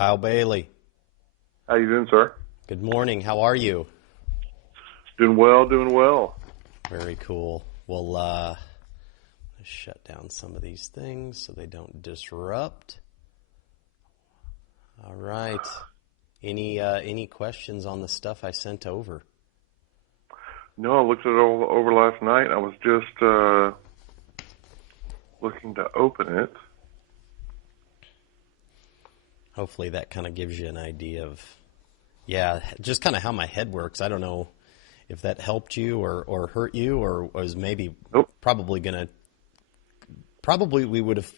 Kyle Bailey. How you doing, sir? Good morning. How are you? Doing well, doing well. Very cool. Well, let's shut down some of these things so they don't disrupt. All right. Any questions on the stuff I sent over? No, I looked it over last night. I was just looking to open it. Hopefully that kind of gives you an idea of, just kind of how my head works. I don't know if that helped you or hurt you or was maybe probably we would have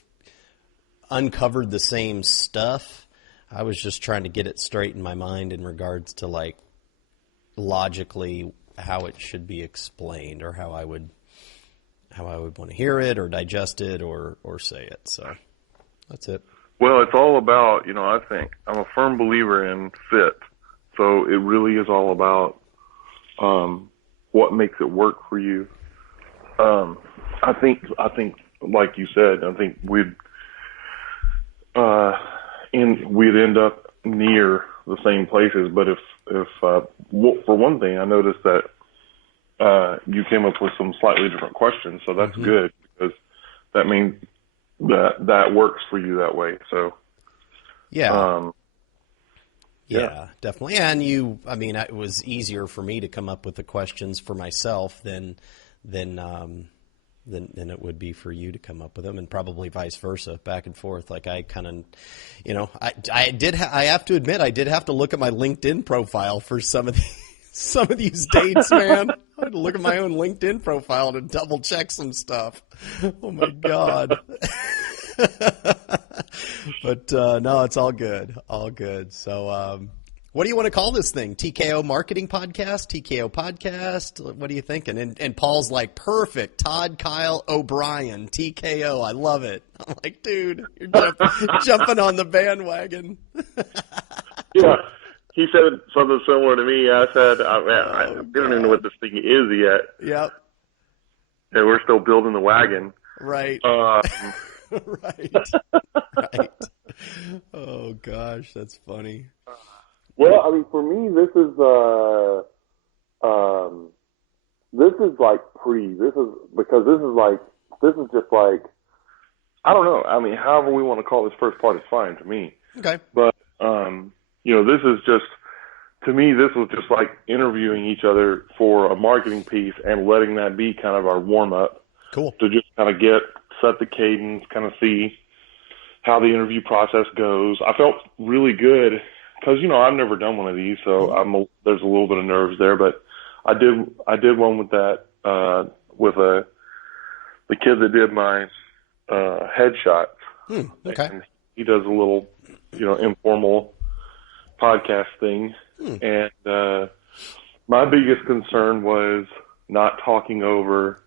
uncovered the same stuff. I was just trying to get it straight in my mind in regards to like logically how it should be explained or how I would want to hear it or digest it or say it. So that's it. Well, it's all about, I think I'm a firm believer in fit. So it really is all about what makes it work for you. I think like you said, I think we'd end up near the same places. But if for one thing, I noticed that you came up with some slightly different questions, so that's good because that means that works for you that way. So yeah, definitely. And it was easier for me to come up with the questions for myself than it would be for you to come up with them, and probably vice versa, back and forth. Like I kind of, I have to admit, I did have to look at my LinkedIn profile for some of these dates, man. I had to look at my own LinkedIn profile to double check some stuff. Oh my God. But no, it's all good. All good. So what do you want to call this thing? TKO Marketing Podcast? TKO Podcast? What are you thinking? And Paul's like, perfect. Todd Kyle O'Brien. TKO. I love it. I'm like, dude, you're jumping on the bandwagon. Yeah. He said something similar to me. I said, I don't even know what this thing is yet. Yep. And we're still building the wagon. Right. Right. Oh, gosh, that's funny. Well, I mean, for me, this is like this is just like, I don't know. I mean, however we want to call this first part is fine to me. Okay. But, this is just, to me, this was just like interviewing each other for a marketing piece and letting that be kind of our warm up. Cool. To just kind of set the cadence, kind of see how the interview process goes. I felt really good because, I've never done one of these, so there's a little bit of nerves there, but I did one with that, with the kid that did my, headshots. Okay. And he does a little, informal podcast thing. And, my biggest concern was not talking over,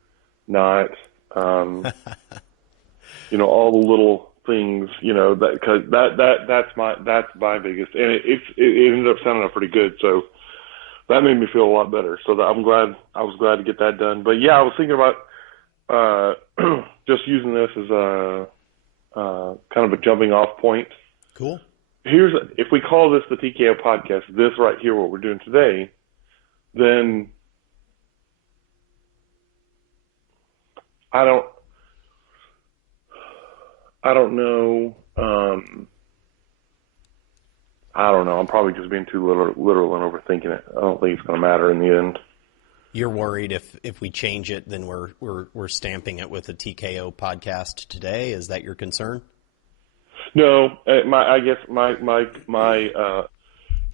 not, all the little things, that, cause that's my biggest, and it ended up sounding pretty good. So that made me feel a lot better. So I was glad to get that done. But yeah, I was thinking about, just using this as a, kind of a jumping off point. Cool. If we call this the TKO podcast, this right here, what we're doing today, then I don't know. I don't know. I'm probably just being too literal and overthinking it. I don't think it's going to matter in the end. You're worried if we change it, then we're stamping it with a TKO podcast today. Is that your concern? No, I guess my,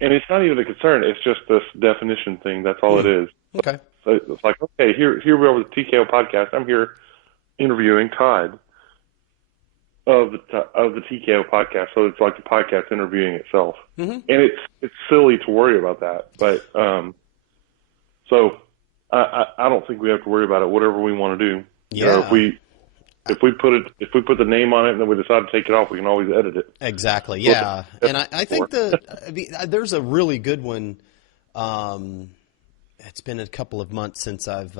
and it's not even a concern. It's just this definition thing. That's all it is. Okay. So it's like, okay, here we are with the TKO podcast. I'm here interviewing Todd of the TKO podcast. So it's like the podcast interviewing itself. And it's silly to worry about that. But, so I don't think we have to worry about it, whatever we want to do. Yeah. If we put the name on it and then we decide to take it off, we can always edit it. Exactly. Yeah. And I think there's a really good one. It's been a couple of months since I've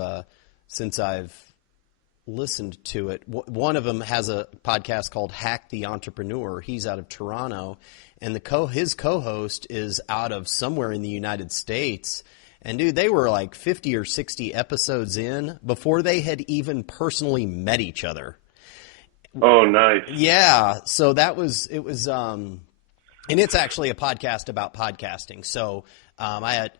listened to it. One of them has a podcast called Hack the Entrepreneur. He's out of Toronto, and his co-host is out of somewhere in the United States. And dude, they were like 50 or 60 episodes in before they had even personally met each other. Oh, nice. Yeah. So it was, and it's actually a podcast about podcasting. So, but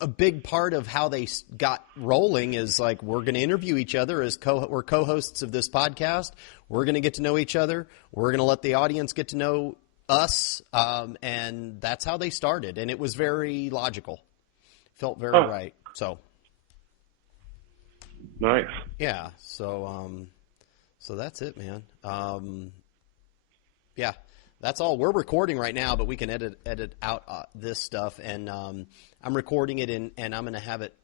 a big part of how they got rolling is like, we're going to interview each other as we're co-hosts of this podcast. We're going to get to know each other. We're going to let the audience get to know us. And that's how they started. And it was very logical. Felt very right. So. Nice. Yeah. So that's it, man. Yeah. That's all. We're recording right now, but we can edit out this stuff. And I'm recording it and I'm going to have it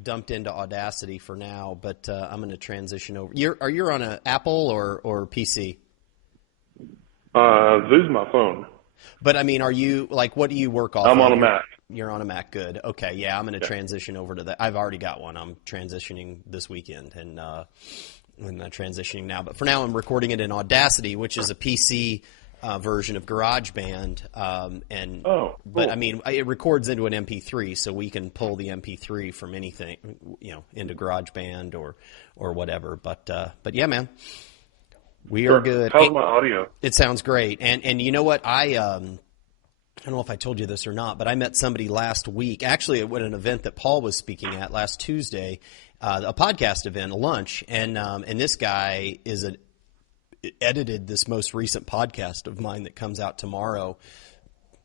dumped into Audacity for now. But I'm going to transition over. Are you on an Apple or PC? This is my phone. But I mean, are you like? What do you work off? I'm on a Mac. You're on a Mac. Good. Okay. Yeah, I'm going to transition over to that. I've already got one. I'm transitioning this weekend and transitioning now. But for now, I'm recording it in Audacity, which is a PC. Version of GarageBand, cool. But I mean, it records into an MP3, so we can pull the MP3 from anything, into GarageBand or whatever. But yeah, man, we are good. How's my audio? It sounds great, and you know what? I don't know if I told you this or not, but I met somebody last week, actually at an event that Paul was speaking at last Tuesday, a podcast event, a lunch, and this guy edited this most recent podcast of mine that comes out tomorrow.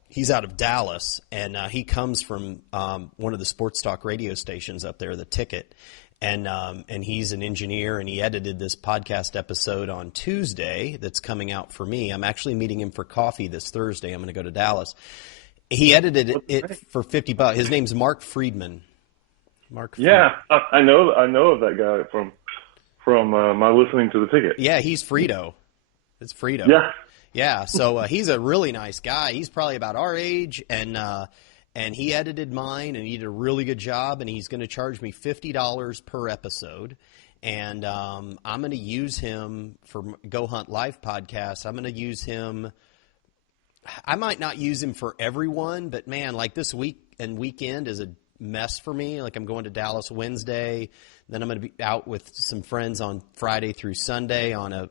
He's out of Dallas, and he comes from one of the sports talk radio stations up there, The Ticket, and he's an engineer, and he edited this podcast episode on Tuesday that's coming out for me. I'm actually meeting him for coffee this Thursday. I'm going to go to Dallas. He edited it for $50. His name's Mark Friedman. Yeah, I know of that guy from my listening to The Ticket. Yeah, he's Frito. It's Frito. Yeah. Yeah, so he's a really nice guy. He's probably about our age, and he edited mine, and he did a really good job, and he's going to charge me $50 per episode. And I'm going to use him for Go Hunt Live podcast. I'm going to use him. I might not use him for everyone, but man, like this week and weekend is a mess for me. Like I'm going to Dallas Wednesday. Then I'm going to be out with some friends on Friday through Sunday on a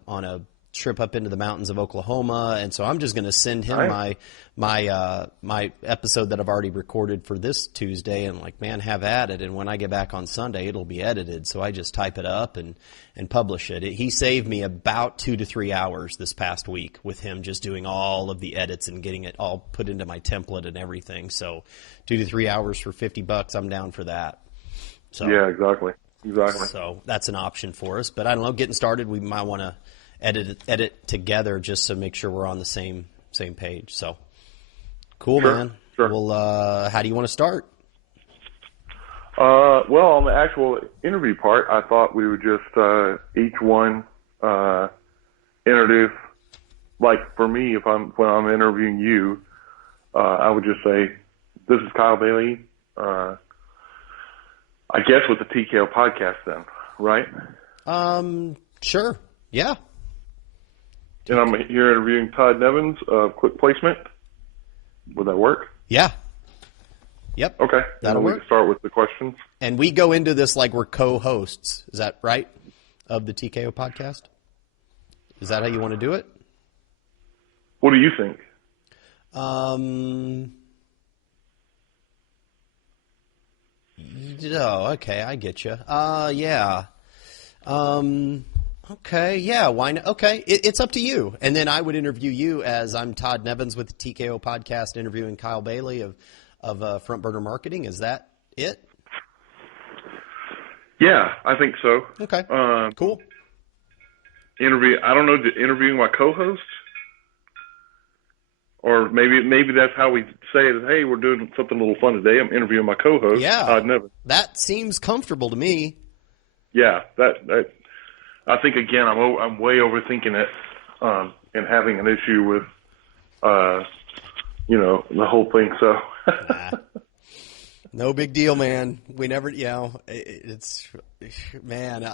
trip up into the mountains of Oklahoma, and so I'm just going to send him my episode that I've already recorded for this Tuesday, and like, man, have at it. And when I get back on Sunday, it'll be edited. So I just type it up and publish it. He saved me about 2 to 3 hours this past week with him just doing all of the edits and getting it all put into my template and everything. So 2 to 3 hours for $50, I'm down for that. So yeah, exactly. So that's an option for us. But I don't know, getting started, we might want to edit together just to make sure we're on the same page. So cool, sure, man. Sure. Well, how do you want to start? Well, on the actual interview part, I thought we would just each one introduce. Like for me, when I'm interviewing you, I would just say, "This is Kyle Bailey." I guess with the TKO podcast, then, right? Sure. Yeah. And I'm here interviewing Todd Nevins of Quick Placement. Would that work? Yeah. Yep. Okay. That'll we work. can start with the questions. And we go into this like we're co-hosts. Is that right? Of the TKO podcast? Is that how you want to do it? What do you think? Oh, okay. I get you. Yeah. Okay, yeah, why not? Okay, it's up to you. And then I would interview you as I'm Todd Nevins with the TKO podcast, interviewing Kyle Bailey of Front Burner Marketing. Is that it? Yeah, I think so. Okay, cool. I don't know, interviewing my co-host? Or maybe that's how we say it. Hey, we're doing something a little fun today. I'm interviewing my co-host, Todd Nevins. That seems comfortable to me. Yeah, that I think, again, I'm way overthinking it, and having an issue with, the whole thing. So, no big deal, man. We never, it's, man.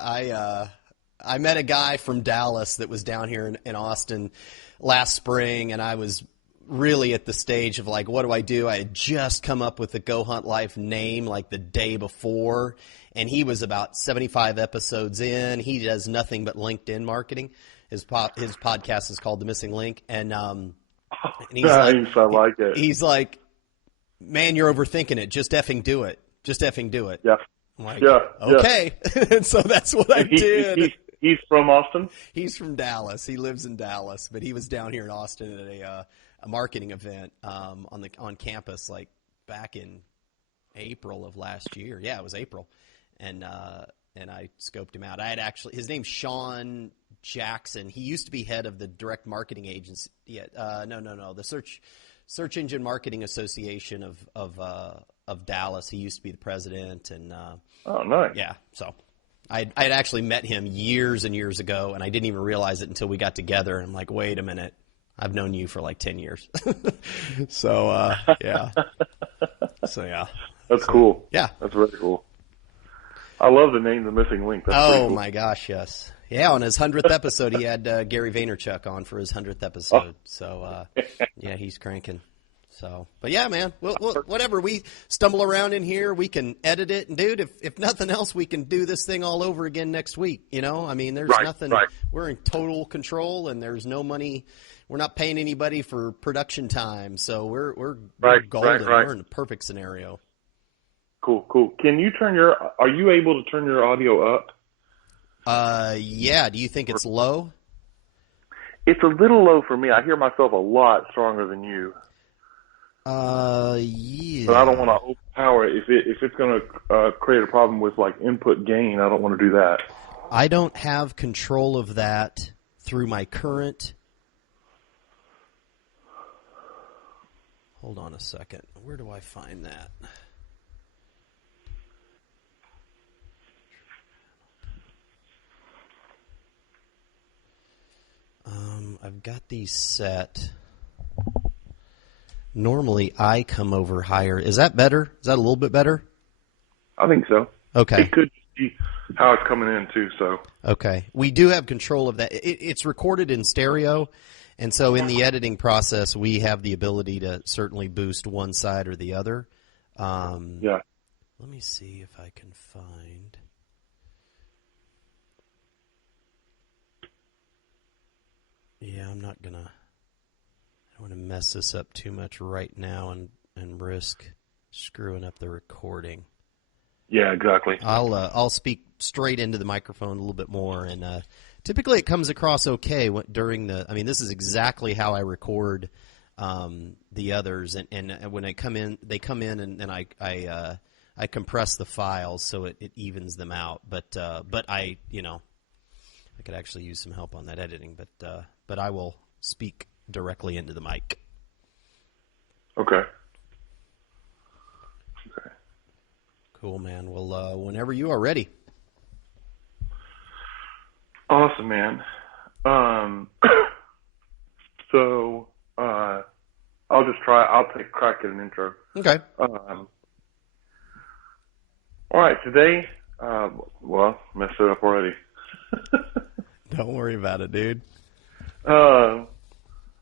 I met a guy from Dallas that was down here in Austin last spring, and I was really at the stage of like, what do I do? I had just come up with the Go Hunt Life name like the day before, and he was about 75 episodes in. He does nothing but LinkedIn marketing. His podcast is called The Missing Link, and he's nice, I like it. He's like, man, you're overthinking it. Just effing do it. Just effing do it. Yeah. I'm like, yeah. okay. And so that's what I did. He's from Austin? He's from Dallas. He lives in Dallas, but he was down here in Austin at a marketing event on campus like back in April of last year. Yeah, it was April. And I scoped him out. His name's Sean Jackson. He used to be head of the direct marketing agency. The Search Engine Marketing Association of Dallas. He used to be the president. And oh, nice. Yeah, so I had actually met him years and years ago, and I didn't even realize it until we got together. And I'm like, wait a minute, I've known you for like 10 years. So yeah. So yeah. That's cool. Yeah, that's really cool. I love the name The Missing Link. That's cool. My gosh, yes. Yeah, on his 100th episode, he had Gary Vaynerchuk on for his 100th episode. So, yeah, he's cranking. So, but yeah, man, whatever. We stumble around in here, we can edit it. And, dude, if nothing else, we can do this thing all over again next week. You know, I mean, there's nothing. Right. We're in total control, and there's no money. We're not paying anybody for production time. So we're golden. We're in a perfect scenario. Cool. Can you are you able to turn your audio up? Yeah. Do you think it's low? It's a little low for me. I hear myself a lot stronger than you. Yeah. But I don't want to overpower it. If it's going to create a problem with like input gain, I don't want to do that. I don't have control of that through my current. Hold on a second. Where do I find that? I've got these set. Normally, I come over higher. Is that better? Is that a little bit better? I think so. Okay. It could be how it's coming in, too. So. Okay. We do have control of that. It's recorded in stereo, and so in the editing process, we have the ability to certainly boost one side or the other. Yeah. Let me see if I can find. Yeah, I don't want to mess this up too much right now and risk screwing up the recording. Yeah, exactly. I'll speak straight into the microphone a little bit more, and typically it comes across okay during the. I mean, this is exactly how I record the others, and when they come in, and I compress the files so it evens them out. But I could actually use some help on that editing, but I will speak directly into the mic. Okay. Cool, man. Well, whenever you are ready. Awesome, man. So I'll take a crack at an intro. Okay. All right, today, messed it up already. Don't worry about it, dude.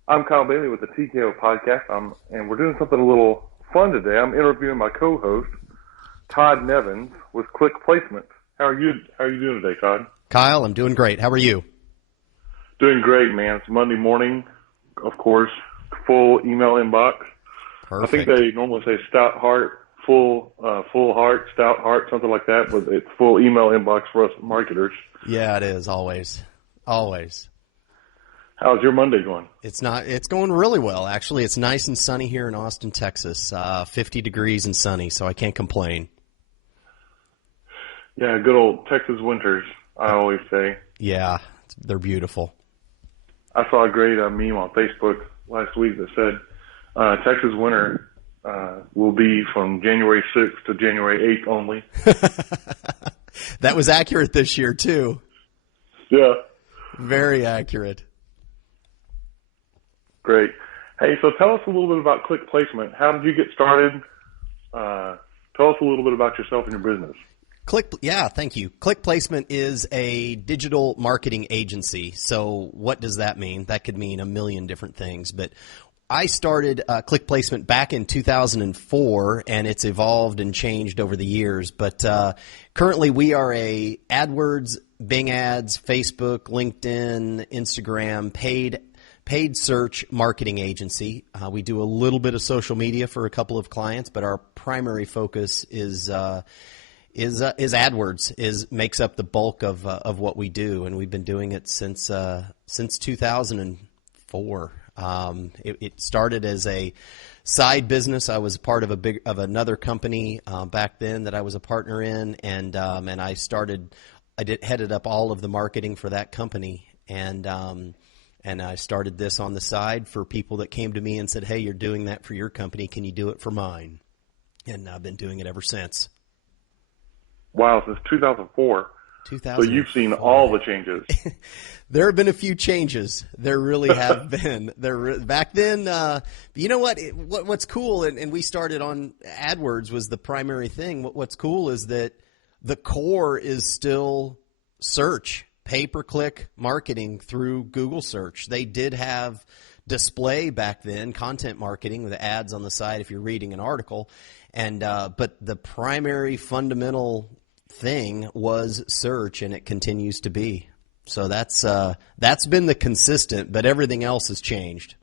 I'm Kyle Bailey with the TKO podcast, and we're doing something a little fun today. I'm interviewing my co-host, Todd Nevins, with Click Placement. How are you doing today, Todd? Kyle, I'm doing great. How are you? Doing great, man. It's Monday morning, of course, full email inbox. Perfect. I think they normally say stout heart, full heart, stout heart, something like that, but it's full email inbox for us marketers. Yeah, it is, always. Always. How's your Monday going? It's going really well, actually. It's nice and sunny here in Austin, Texas. 50 degrees and sunny, so I can't complain. Yeah, good old Texas winters, I always say. Yeah, they're beautiful. I saw a great meme on Facebook last week that said Texas winter will be from January 6th to January 8th only. That was accurate this year, too. Yeah. Very accurate. Great. Hey, so tell us a little bit about Click Placement. How did you get started? Tell us a little bit about yourself and your business. Yeah, thank you. Click Placement is a digital marketing agency. So what does that mean? That could mean a million different things. But I started Click Placement back in 2004, and it's evolved and changed over the years. But currently we are a AdWords, Bing Ads, Facebook, LinkedIn, Instagram, paid search marketing agency. We do a little bit of social media for a couple of clients, but our primary focus is AdWords. Makes up the bulk of what we do, and we've been doing it since 2004. It started as a side business. I was part of another company back then that I was a partner in, and I headed up all of the marketing for that company, and I started this on the side for people that came to me and said, "Hey, you're doing that for your company. Can you do it for mine?" And I've been doing it ever since. Wow, since 2004. So you've seen all the changes. There have been a few changes. There really have been. Back then, you know what? What's cool, and we started on AdWords was the primary thing. What's cool is that the core is still search, pay-per-click marketing through Google search. They did have display back then, content marketing with ads on the side if you're reading an article, but the primary fundamental thing was search, and it continues to be. So that's been the consistent, but everything else has changed.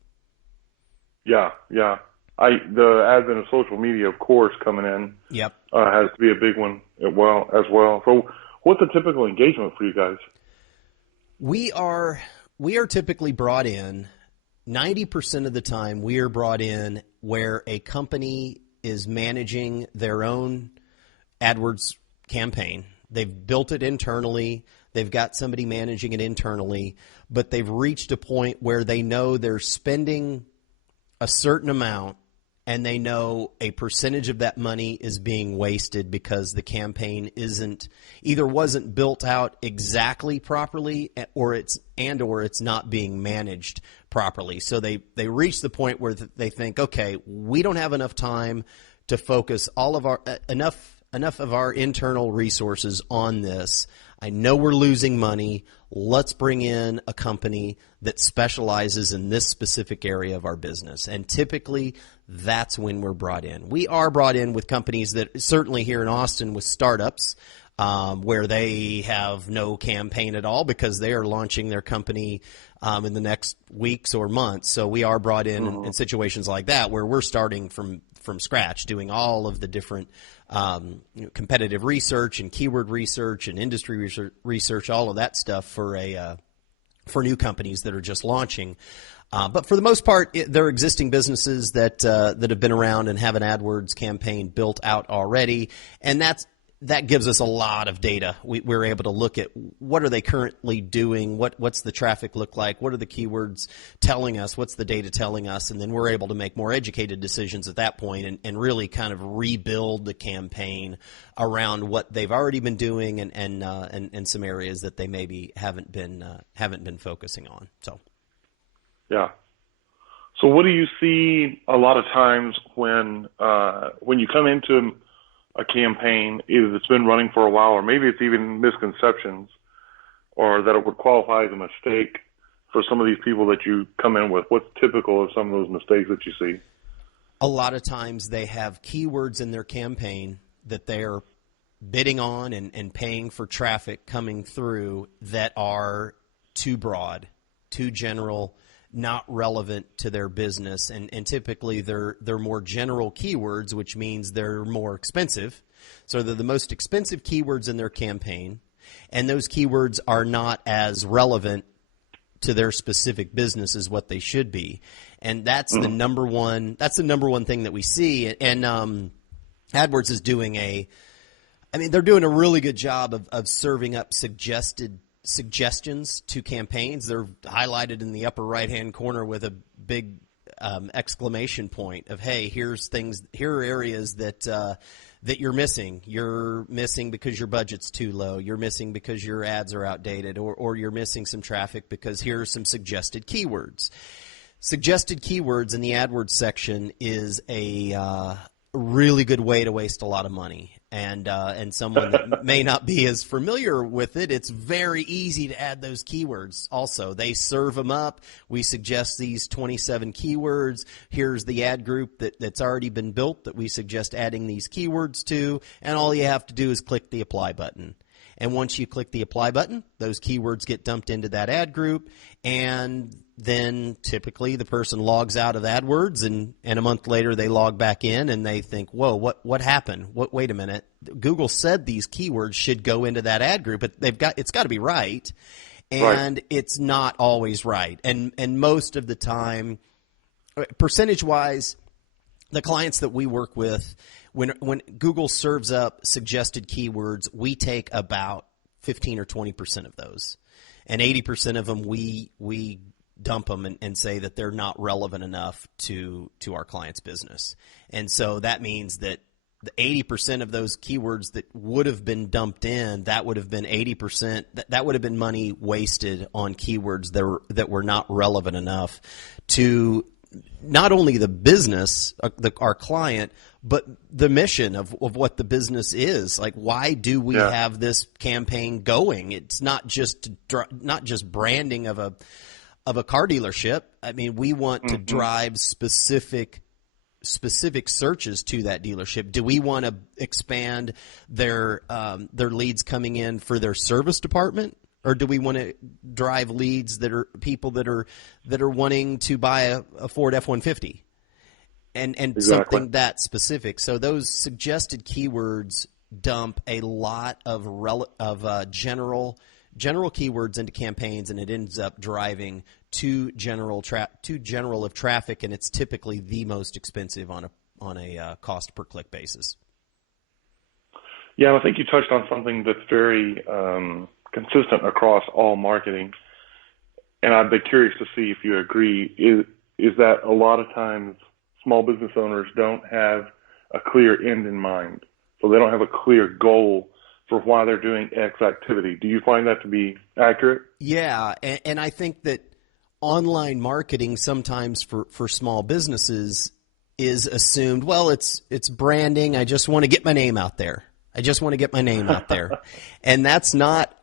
Yeah. The advent of social media, of course, coming in. Yep. Has to be a big one as well. So what's a typical engagement for you guys? We are typically brought in 90% of the time. We are brought in where a company is managing their own AdWords campaign. They've built it internally. They've got somebody managing it internally, but they've reached a point where they know they're spending a certain amount, and they know a percentage of that money is being wasted because the campaign wasn't built out exactly properly, or it's not being managed properly. So they reach the point where they think, okay, we don't have enough time to focus enough of our internal resources on this. I know we're losing money. Let's bring in a company that specializes in this specific area of our business. And typically, that's when we're brought in. We are brought in with companies that, certainly here in Austin, with startups, where they have no campaign at all because they are launching their company in the next weeks or months. So we are brought in situations like that where we're starting from scratch, doing all of the different competitive research and keyword research and industry research, all of that stuff for new companies that are just launching. But for the most part, they're existing businesses that have been around and have an AdWords campaign built out already, and that gives us a lot of data. We're able to look at what are they currently doing, what's the traffic look like, what are the keywords telling us, what's the data telling us, and then we're able to make more educated decisions at that point and really kind of rebuild the campaign around what they've already been doing and some areas that they maybe haven't been focusing on. So, yeah. So what do you see a lot of times when you come into a campaign, either that's been running for a while, or maybe it's even misconceptions, or that it would qualify as a mistake for some of these people that you come in with? What's typical of some of those mistakes that you see? A lot of times they have keywords in their campaign that they're bidding on and paying for traffic coming through that are too broad, too general, not relevant to their business, and typically they're more general keywords, which means they're more expensive. So they're the most expensive keywords in their campaign, and those keywords are not as relevant to their specific business as what they should be. And that's the number one thing that we see. And AdWords is doing they're doing a really good job of serving up suggestions to campaigns. They're highlighted in the upper right-hand corner with a big exclamation point of, hey, here are areas that you're missing. You're missing because your budget's too low. You're missing because your ads are outdated, or you're missing some traffic because here are some suggested keywords. Suggested keywords in the AdWords section is really good way to waste a lot of money. And someone that may not be as familiar with it, it's very easy to add those keywords. Also, they serve them up. We suggest these 27 keywords. Here's the ad group that's already been built that we suggest adding these keywords to, and all you have to do is click the apply button. And once you click the apply button, those keywords get dumped into that ad group, and then typically the person logs out of AdWords, and a month later they log back in and they think, whoa, what happened? Wait a minute. Google said these keywords should go into that ad group, but it's got to be right. And right. It's not always right. And most of the time, percentage-wise, the clients that we work with, when Google serves up suggested keywords, we take about 15 or 20% of those. And 80% of them we dump them and say that they're not relevant enough to our client's business. And so that means that the 80% of those keywords that would have been dumped in, that would have been 80%. That would have been money wasted on keywords that were not relevant enough to not only the business, our client, but the mission of what the business is. Like, why do we have this campaign going? It's not just branding of a car dealership. I mean, we want to drive specific searches to that dealership. Do we want to expand their leads coming in for their service department? Or do we want to drive leads that are people that are wanting to buy a Ford F-150 and exactly. Something that specific? So those suggested keywords dump a lot of general keywords into campaigns, and it ends up driving too general of traffic, and it's typically the most expensive on a cost per click basis. Yeah, I think you touched on something that's very consistent across all marketing, and I'd be curious to see if you agree, is that a lot of times small business owners don't have a clear end in mind. So they don't have a clear goal for why they're doing X activity. Do you find that to be accurate? Yeah, and I think that online marketing sometimes for small businesses is assumed, well, it's branding. I just want to get my name out there. And that's not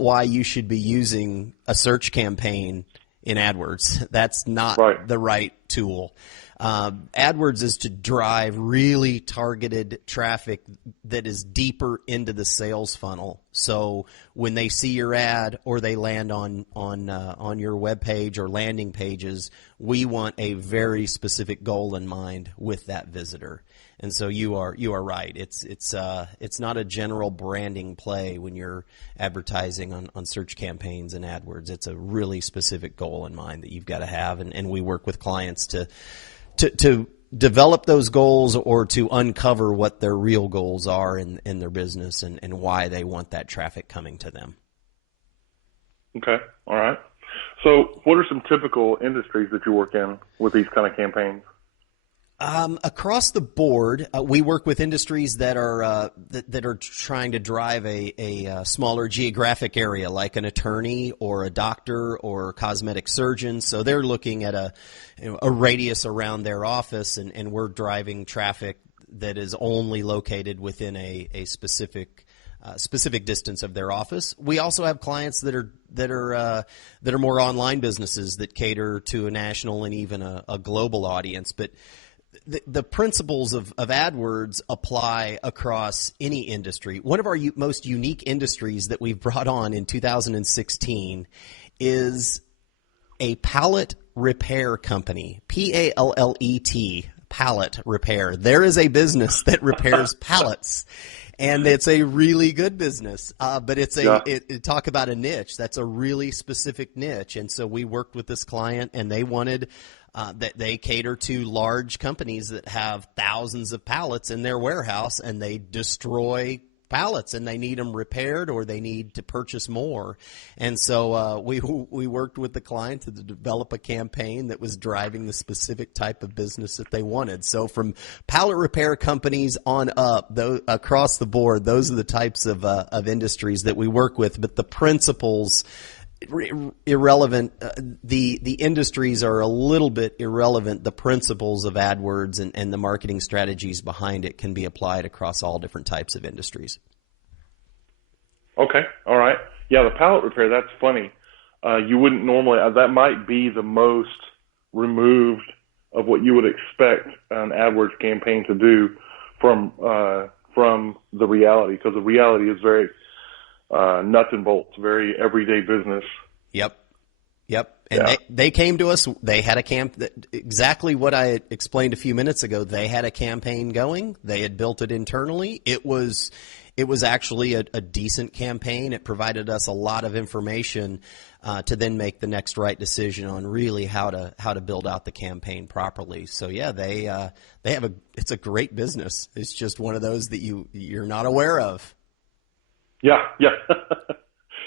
why you should be using a search campaign in AdWords. That's not the right tool. AdWords is to drive really targeted traffic that is deeper into the sales funnel. So when they see your ad or they land on your web page or landing pages, we want a very specific goal in mind with that visitor. And so you are right. It's not a general branding play when you're advertising on search campaigns and AdWords. It's a really specific goal in mind that you've got to have, and we work with clients to develop those goals or to uncover what their real goals are in their business and why they want that traffic coming to them. Okay. All right. So what are some typical industries that you work in with these kind of campaigns? Across the board, we work with industries that are trying to drive a smaller geographic area, like an attorney or a doctor or a cosmetic surgeon. So they're looking at a radius around their office, and we're driving traffic that is only located within a specific distance of their office. We also have clients that are more online businesses that cater to a national and even a global audience, but the principles of AdWords apply across any industry. One of our most unique industries that we've brought on in 2016 is a pallet repair company, Pallet, pallet repair. There is a business that repairs pallets, and it's a really good business. But talk about a niche. That's a really specific niche. And so we worked with this client, and they wanted that they cater to large companies that have thousands of pallets in their warehouse, and they destroy pallets, and they need them repaired or they need to purchase more. And so we worked with the client to develop a campaign that was driving the specific type of business that they wanted. So from pallet repair companies on up, across the board, those are the types of industries that we work with. But the principles irrelevant. The industries are a little bit irrelevant. The principles of AdWords and the marketing strategies behind it can be applied across all different types of industries. Okay, all right. Yeah, the pallet repair, that's funny. You wouldn't normally, that might be the most removed of what you would expect an AdWords campaign to do from the reality, because the reality is very nuts and bolts, very everyday business. Yep. And yeah. they came to us. They had exactly what I explained a few minutes ago. They had a campaign going. They had built it internally. It was actually a decent campaign. It provided us a lot of information to then make the next right decision on really how to build out the campaign properly. So yeah, it's a great business. It's just one of those that you're not aware of. Yeah.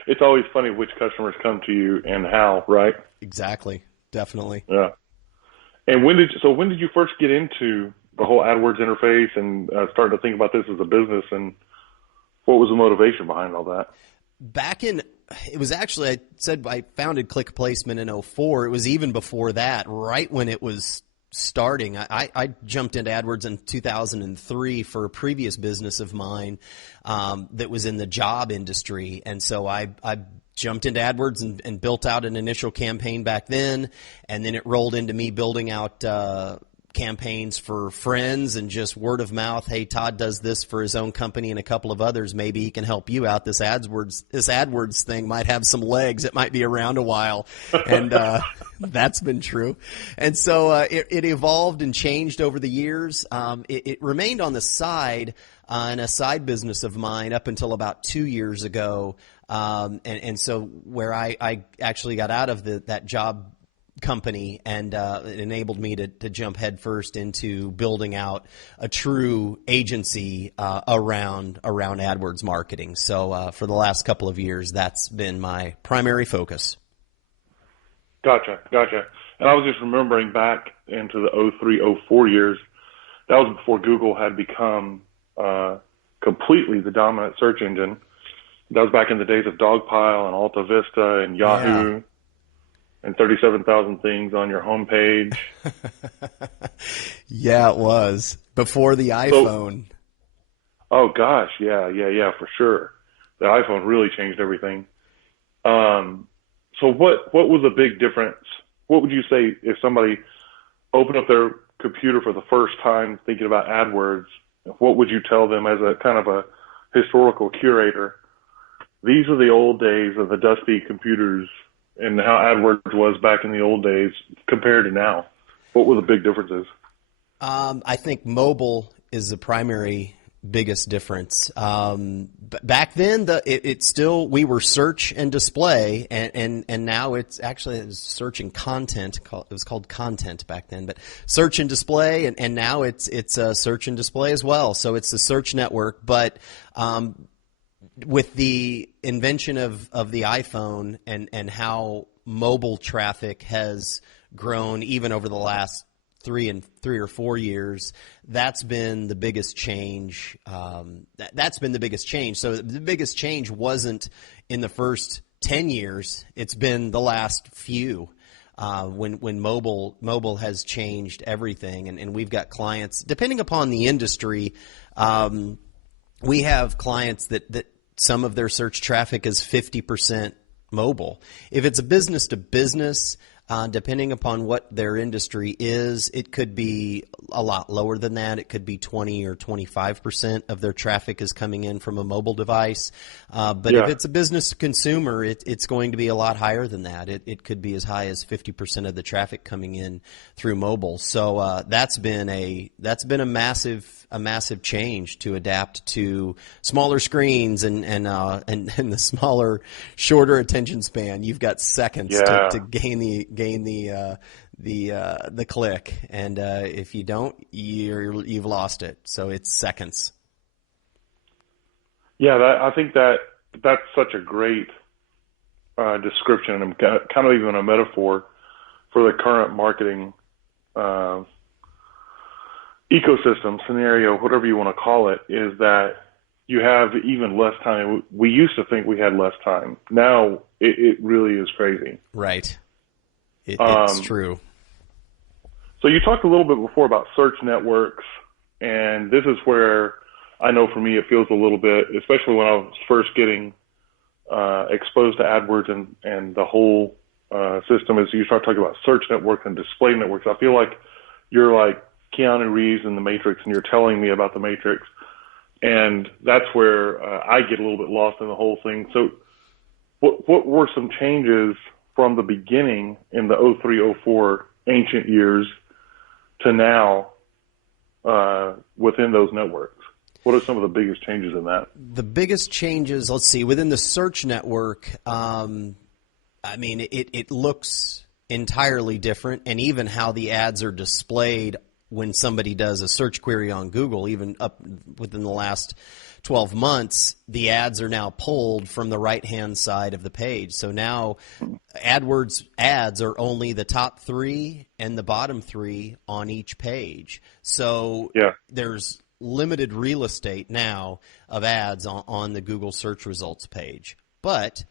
It's always funny which customers come to you and how, right? Exactly. Definitely. Yeah. And when did you first get into the whole AdWords interface and started to think about this as a business, and what was the motivation behind all that? It was actually, I said I founded Click Placement in 2004. It was even before that, right when it was starting. I jumped into AdWords in 2003 for a previous business of mine that was in the job industry. And so I jumped into AdWords and built out an initial campaign back then. And then it rolled into me building out campaigns for friends and just word of mouth. Hey, Todd does this for his own company and a couple of others. Maybe he can help you out. This AdWords thing might have some legs. It might be around a while. And that's been true. And so it evolved and changed over the years. It remained on the side in a side business of mine up until about 2 years ago. And so where I actually got out of that job company, and it enabled me to jump headfirst into building out a true agency around AdWords marketing. So for the last couple of years, that's been my primary focus. Gotcha. And I was just remembering back into the 03, 04 years, that was before Google had become completely the dominant search engine. That was back in the days of Dogpile and Alta Vista and Yahoo. Yeah. And 37,000 things on your homepage. Yeah, it was. Before the iPhone. Oh, gosh. Yeah, for sure. The iPhone really changed everything. So what was the big difference? What would you say if somebody opened up their computer for the first time thinking about AdWords? What would you tell them as a kind of a historical curator? These are the old days of the dusty computers and how AdWords was back in the old days compared to now. What were the big differences? I think mobile is the primary biggest difference. Back then, we were search and display, and now it's actually search and content. It was called content back then, but search and display, and now it's search and display as well. So it's the search network, but with the invention of the iPhone and how mobile traffic has grown even over the last 3 or 4 years, that's been the biggest change. That's been the biggest change. So the biggest change wasn't in the first 10 years. It's been the last few. When mobile has changed everything, and we've got clients, depending upon the industry, we have clients that some of their search traffic is 50% mobile. If it's a business to business, depending upon what their industry is, it could be a lot lower than that. It could be 20 or 25% of their traffic is coming in from a mobile device. But if it's a business to consumer, it's going to be a lot higher than that. It could be as high as 50% of the traffic coming in through mobile. So that's been a massive change to adapt to smaller screens and the smaller, shorter attention span. You've got seconds to gain the click, and if you don't, you've lost it. So it's seconds. Yeah, I think that's such a great description and kind of even a metaphor for the current marketing ecosystem scenario, whatever you want to call it, is that you have even less time. We used to think we had less time. Now it really is crazy. Right. It's true. So you talked a little bit before about search networks, and this is where I know for me it feels a little bit, especially when I was first getting exposed to AdWords and the whole system, is you start talking about search networks and display networks. I feel like you're like Keanu Reeves in The Matrix, and you're telling me about The Matrix. And that's where I get a little bit lost in the whole thing. So what were some changes from the beginning in the 03, 04 ancient years to now within those networks? What are some of the biggest changes in that? The biggest changes, let's see, within the search network, I mean, it looks entirely different, and even how the ads are displayed when somebody does a search query on Google, even up within the last 12 months, the ads are now pulled from the right-hand side of the page. So now AdWords ads are only the top 3 and the bottom 3 on each page. So there's limited real estate now of ads on the Google search results page. But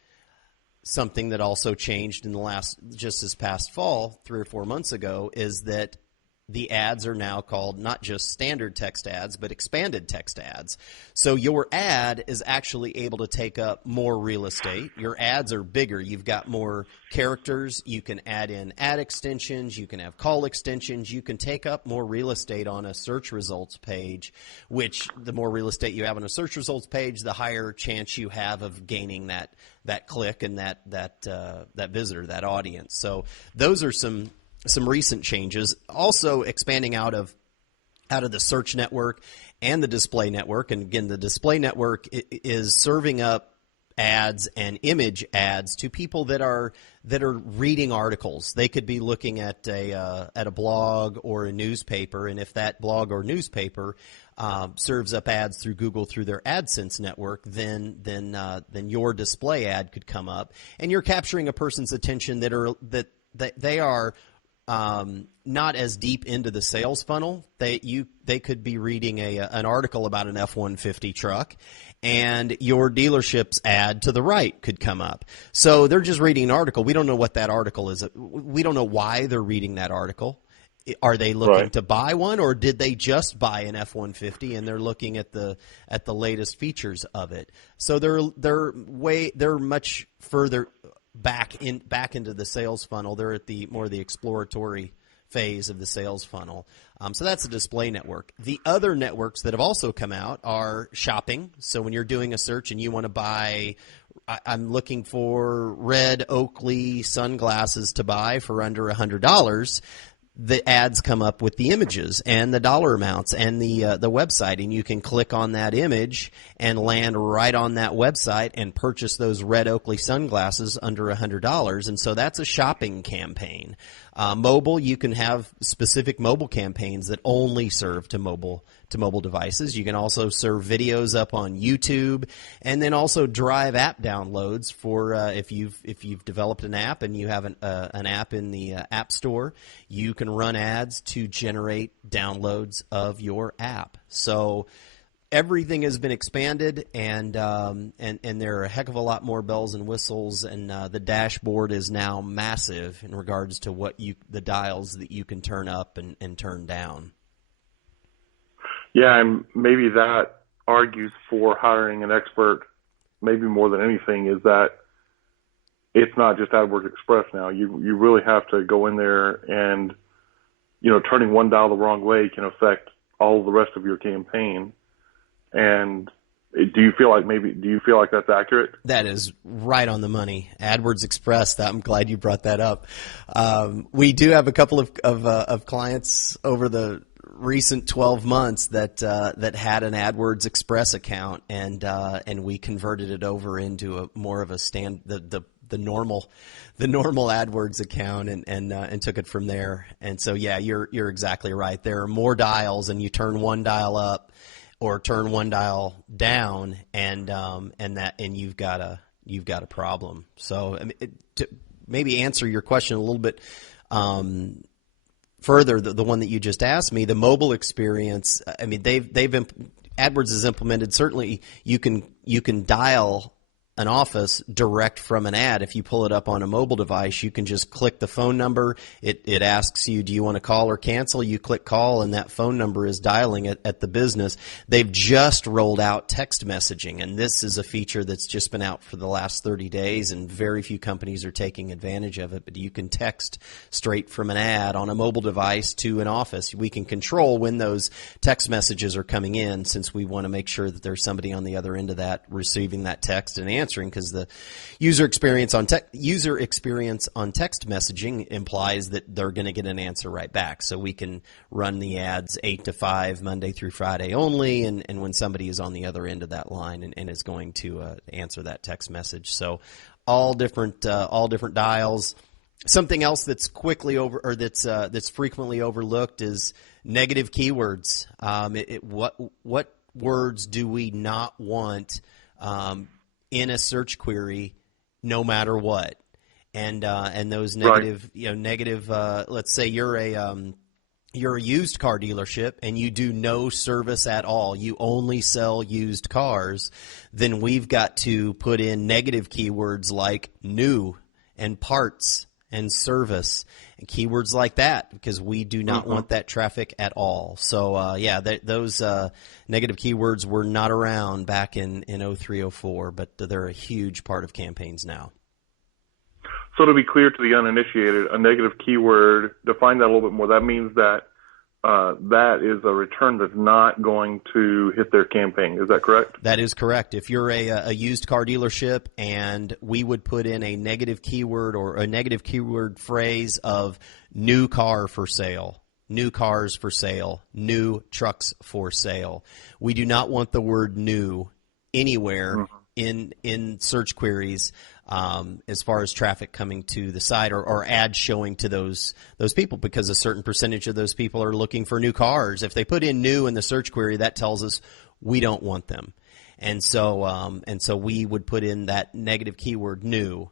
something that also changed in the just this past fall, 3 or 4 months ago, is that the ads are now called not just standard text ads, but expanded text ads. So your ad is actually able to take up more real estate. Your ads are bigger. You've got more characters. You can add in ad extensions. You can have call extensions. You can take up more real estate on a search results page, which the more real estate you have on a search results page, the higher chance you have of gaining that click and that visitor, that audience. So those are some recent changes. Also expanding out of the search network and the display network. And again, the display network is serving up ads and image ads to people that are reading articles. They could be looking at a blog or a newspaper, and if that blog or newspaper serves up ads through Google through their AdSense network, then your display ad could come up, and you're capturing a person's attention that they are not as deep into the sales funnel. They could be reading an article about an F-150 truck, and your dealership's ad to the right could come up. So they're just reading an article. We don't know what that article is. We don't know why they're reading that article. Are they looking to buy one, or did they just buy an F-150 and they're looking at the latest features of it? So they're much further back into the sales funnel. They're at the exploratory phase of the sales funnel. So that's a display network. The other networks that have also come out are shopping. So when you're doing a search and you want to buy, I'm looking for red Oakley sunglasses to buy for under $100, the ads come up with the images and the dollar amounts and the website, and you can click on that image and land right on that website and purchase those red Oakley sunglasses under $100. And so that's a shopping campaign. Mobile, you can have specific mobile campaigns that only serve to mobile devices. You can also serve videos up on YouTube, and then also drive app downloads for if you've developed an app and you have an app in the App Store, you can run ads to generate downloads of your app. So everything has been expanded, and there are a heck of a lot more bells and whistles, and the dashboard is now massive in regards to the dials that you can turn up and turn down. Yeah, and maybe that argues for hiring an expert, maybe more than anything, is that it's not just AdWords Express now. You really have to go in there, and turning one dial the wrong way can affect all the rest of your campaign. And do you feel like that's accurate? That is right on the money. AdWords Express. I'm glad you brought that up. We do have a couple of clients over the recent 12 months that had an AdWords Express account, and we converted it over into more of a the normal AdWords account, and took it from there. And so yeah, you're exactly right. There are more dials, and you turn one dial up or turn one dial down, and you've got a problem. So to maybe answer your question a little bit further, the one that you just asked me, the mobile experience. I mean, AdWords is implemented, certainly you can dial an office direct from an ad. If you pull it up on a mobile device, you can just click the phone number. It asks you, do you want to call or cancel? You click call, and that phone number is dialing it at the business. They've just rolled out text messaging, and this is a feature that's just been out for the last 30 days, and very few companies are taking advantage of it. But you can text straight from an ad on a mobile device to an office. We can control when those text messages are coming in, since we want to make sure that there's somebody on the other end of that receiving that text and answering, because the user experience on text messaging implies that they're going to get an answer right back. So we can run the ads 8 to 5 Monday through Friday only, and when somebody is on the other end of that line and is going to answer that text message. So all different dials. Something else that's that's frequently overlooked is negative keywords. What words do we not want in a search query, no matter what? And those negative, right. Let's say you're a used car dealership and you do no service at all. You only sell used cars. Then we've got to put in negative keywords like new and parts and service and keywords like that, because we do not want that traffic at all. So, those negative keywords were not around back in 03, 04, but they're a huge part of campaigns now. So to be clear to the uninitiated, a negative keyword, define that a little bit more. That means that that is a return that's not going to hit their campaign. Is that correct? That is correct. If you're a used car dealership and we would put in a negative keyword or a negative keyword phrase of new car for sale, new cars for sale, new trucks for sale, we do not want the word new anywhere in search queries as far as traffic coming to the site or ads showing to those people, because a certain percentage of those people are looking for new cars. If they put in new in the search query, that tells us we don't want them. And so we would put in that negative keyword new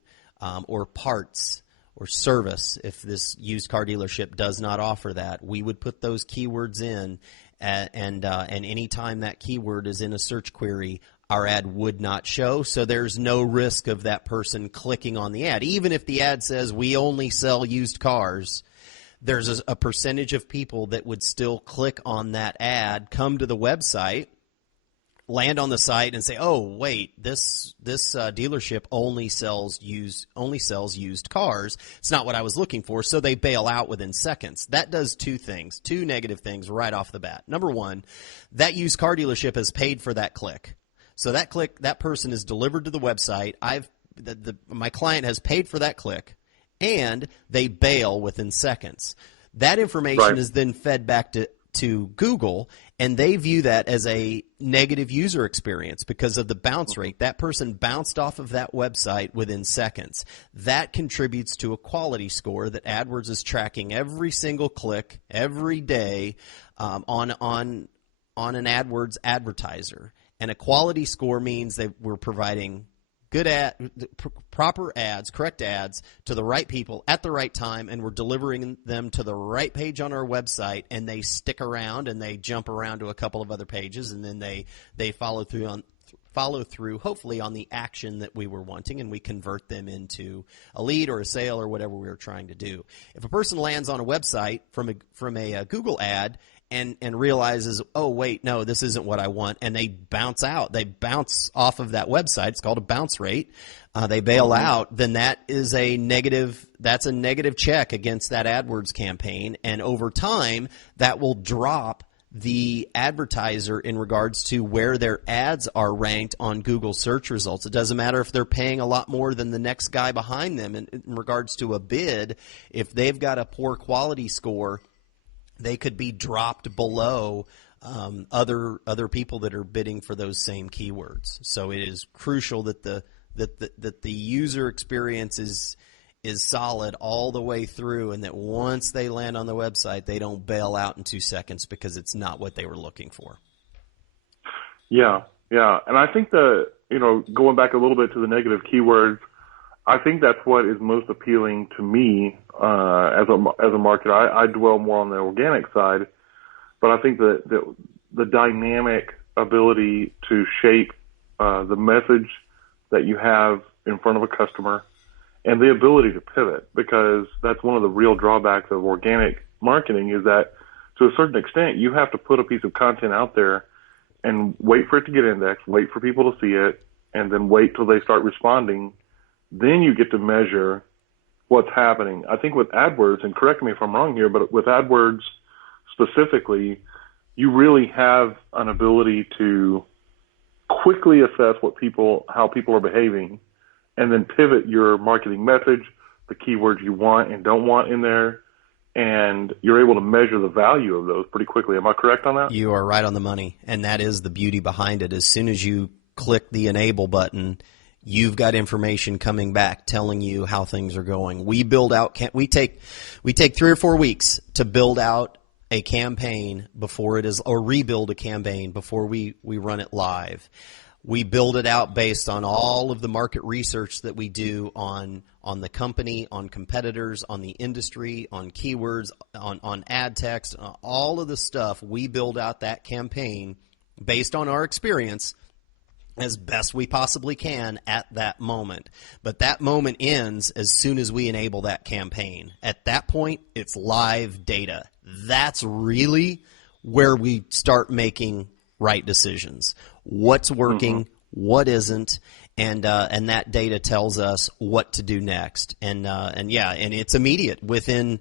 or parts or service. If this used car dealership does not offer that, we would put those keywords in, and any time that keyword is in a search query, our ad would not show, so there's no risk of that person clicking on the ad. Even if the ad says we only sell used cars, there's a percentage of people that would still click on that ad, come to the website, land on the site, and say, "Oh, wait, this dealership only sells used cars. It's not what I was looking for." So they bail out within seconds. That does two negative things right off the bat. Number one, that used car dealership has paid for that click. So that person is delivered to the website. My client has paid for that click, and they bail within seconds. That information is then fed back to Google, and they view that as a negative user experience because of the bounce rate. That person bounced off of that website within seconds. That contributes to a quality score that AdWords is tracking every single click every day on an AdWords advertiser. And a quality score means that we're providing proper ads, correct ads to the right people at the right time, and we're delivering them to the right page on our website, and they stick around and they jump around to a couple of other pages, and then they follow through hopefully on the action that we were wanting, and we convert them into a lead or a sale or whatever we were trying to do. If a person lands on a website from a Google ad and realizes, oh, wait, no, this isn't what I want, and they bounce out. They bounce off of that website. It's called a bounce rate. They bail out. Then that's a negative check against that AdWords campaign, and over time, that will drop the advertiser in regards to where their ads are ranked on Google search results. It doesn't matter if they're paying a lot more than the next guy behind them in regards to a bid. If they've got a poor quality score, they could be dropped below other people that are bidding for those same keywords. So it is crucial that the user experience is solid all the way through, and that once they land on the website, they don't bail out in 2 seconds because it's not what they were looking for. Yeah, and I think going back a little bit to the negative keywords, I think that's what is most appealing to me as a marketer. I dwell more on the organic side, but I think that the dynamic ability to shape the message that you have in front of a customer, and the ability to pivot, because that's one of the real drawbacks of organic marketing, is that to a certain extent you have to put a piece of content out there and wait for it to get indexed, wait for people to see it, and then wait till they start responding. Then you get to measure what's happening. I think with AdWords, and correct me if I'm wrong here, but with AdWords specifically, you really have an ability to quickly assess how people are behaving, and then pivot your marketing message, the keywords you want and don't want in there, and you're able to measure the value of those pretty quickly. Am I correct on that? You are right on the money, and that is the beauty behind it. As soon as you click the enable button, you've got information coming back telling you how things are going. We take 3 or 4 weeks to build out a campaign before it is, or rebuild a campaign before we run it live. We build it out based on all of the market research that we do on the company, on competitors, on the industry, on keywords, on ad text, all of the stuff. We build out that campaign based on our experience as best we possibly can at that moment. But that moment ends as soon as we enable that campaign. At that point, it's live data. That's really where we start making right decisions. What's working, what isn't, and that data tells us what to do next. And it's immediate. Within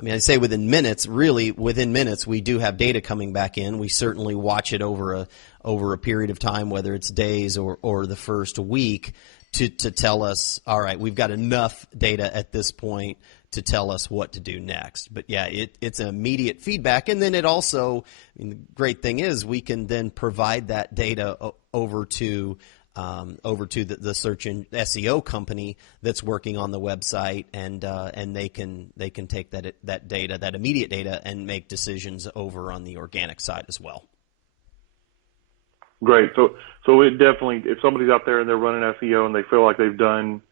minutes. Really, within minutes, we do have data coming back in. We certainly watch it over a period of time, whether it's days or the first week, to tell us, all right, we've got enough data at this point to tell us what to do next. But yeah, it's immediate feedback. And then it also, the great thing is we can then provide that data over to the search and SEO company that's working on the website, and they can take that data, that immediate data, and make decisions over on the organic side as well. Great. So it definitely, if somebody's out there and they're running SEO and they feel like they've done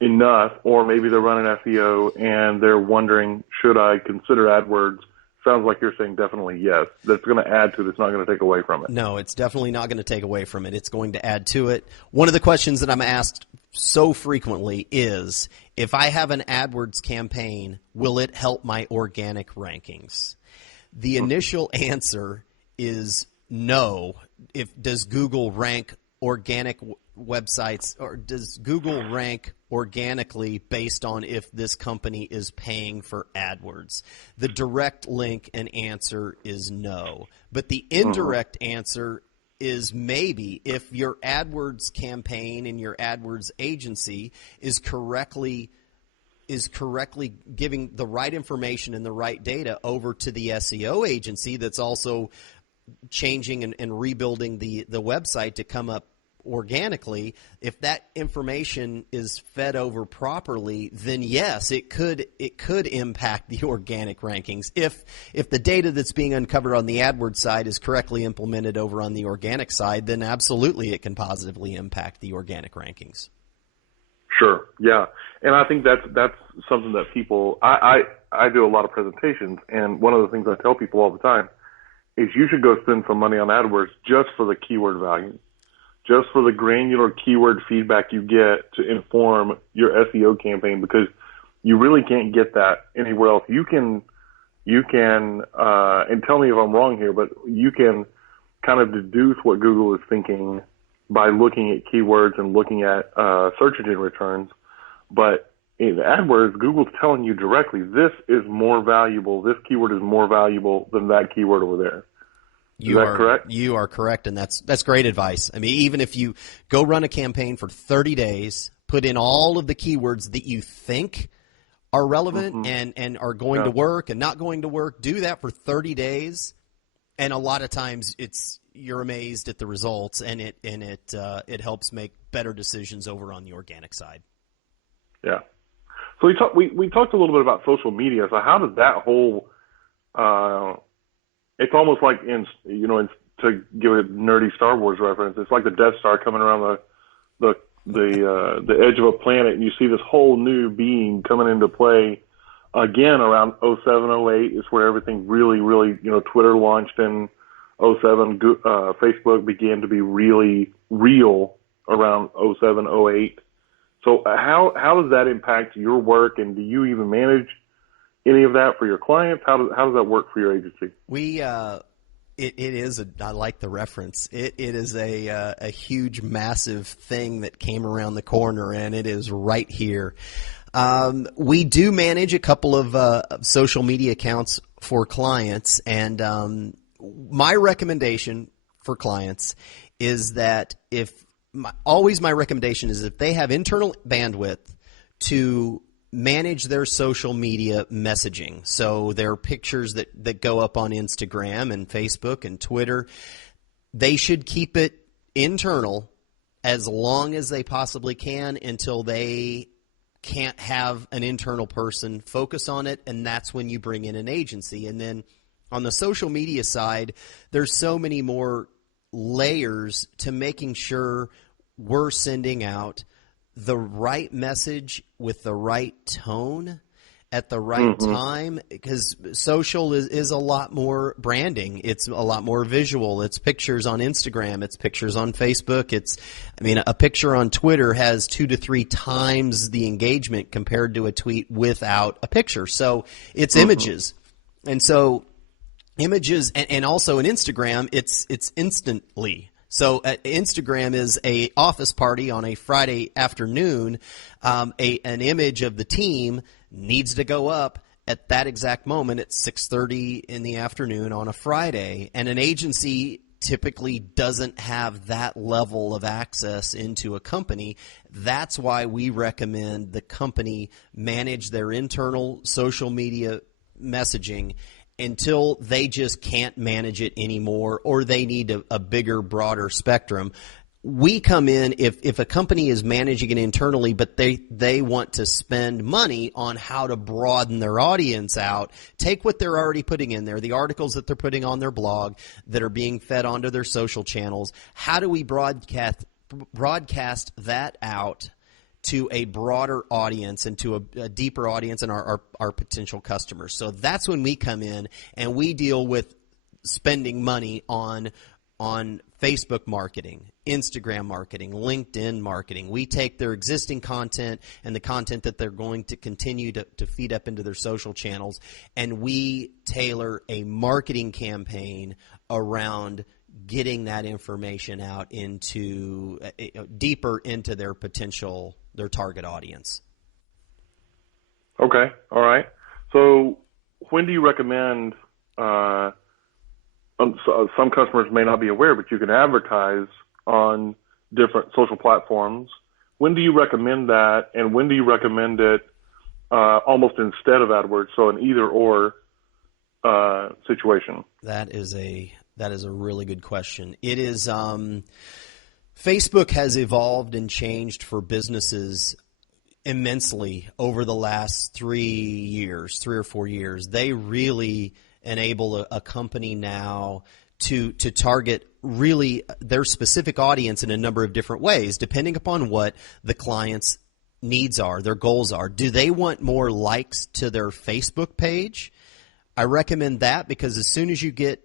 enough, or maybe they're running SEO and they're wondering, should I consider AdWords? Sounds like you're saying definitely yes. That's going to add to it. It's not going to take away from it. No, it's definitely not going to take away from it. It's going to add to it. One of the questions that I'm asked so frequently is, if I have an AdWords campaign, will it help my organic rankings? The initial answer is no. Does Google rank organic websites, or does Google rank organically based on if this company is paying for AdWords? The direct link and answer is no. But the indirect answer is maybe. If your AdWords campaign and your AdWords agency is correctly giving the right information and the right data over to the SEO agency that's also changing and rebuilding the website to come up organically, if that information is fed over properly, then yes, it could impact the organic rankings. If the data that's being uncovered on the AdWords side is correctly implemented over on the organic side, then absolutely it can positively impact the organic rankings. Sure. Yeah. And I think that's something that people, I do a lot of presentations, and one of the things I tell people all the time is you should go spend some money on AdWords just for the keyword value, just for the granular keyword feedback you get to inform your SEO campaign, because you really can't get that anywhere else. You can, and tell me if I'm wrong here, but you can kind of deduce what Google is thinking by looking at keywords and looking at search engine returns. But in AdWords, Google's telling you directly, this is more valuable, this keyword is more valuable than that keyword over there. Is that correct? You are correct, and that's great advice. I mean, even if you go run a campaign for 30 days, put in all of the keywords that you think are relevant and are going to work and not going to work, do that for 30 days, and a lot of times you're amazed at the results, and it helps make better decisions over on the organic side. Yeah. So we talked a little bit about social media. So how does that whole it's almost like to give a nerdy Star Wars reference, it's like the Death Star coming around the edge of a planet, and you see this whole new being coming into play again around 07, 08 is where everything really, really, Twitter launched in '07, Facebook began to be really real around '07, '08. So how does that impact your work, and do you even manage any of that for your clients? How does that work for your agency? It is I like the reference. It is a huge, massive thing that came around the corner, and it is right here. We do manage a couple of social media accounts for clients, and my recommendation for clients is that my recommendation is if they have internal bandwidth to manage their social media messaging, so their pictures that go up on Instagram and Facebook and Twitter, they should keep it internal as long as they possibly can until they can't have an internal person focus on it, and that's when you bring in an agency. And then on the social media side, there's so many more layers to making sure we're sending out the right message with the right tone at the right time, because social is a lot more branding. It's a lot more visual. It's pictures on Instagram. It's pictures on Facebook. A picture on Twitter has 2 to 3 times the engagement compared to a tweet without a picture. So it's images. And so images, and also in Instagram, it's instantly. So Instagram is a office party on a Friday afternoon. An image of the team needs to go up at that exact moment at 6:30 in the afternoon on a Friday. And an agency typically doesn't have that level of access into a company. That's why we recommend the company manage their internal social media messaging until they just can't manage it anymore, or they need a bigger, broader spectrum. We come in if a company is managing it internally, but they want to spend money on how to broaden their audience out. Take what they're already putting in there, the articles that they're putting on their blog that are being fed onto their social channels. How do we broadcast that out to a broader audience and to a deeper audience and our potential customers? So that's when we come in and we deal with spending money on Facebook marketing, Instagram marketing, LinkedIn marketing. We take their existing content and the content that they're going to continue to feed up into their social channels, and we tailor a marketing campaign around getting that information out into deeper into their target audience. Okay, all right. So when do you recommend, some customers may not be aware, but you can advertise on different social platforms. When do you recommend that, and when do you recommend it almost instead of AdWords, so an either-or situation? That is a really good question. It is Facebook has evolved and changed for businesses immensely over the last 3 or 4 years. They really enable a company now to target really their specific audience in a number of different ways, depending upon what the client's needs are, their goals are. Do they want more likes to their Facebook page? I recommend that, because as soon as you get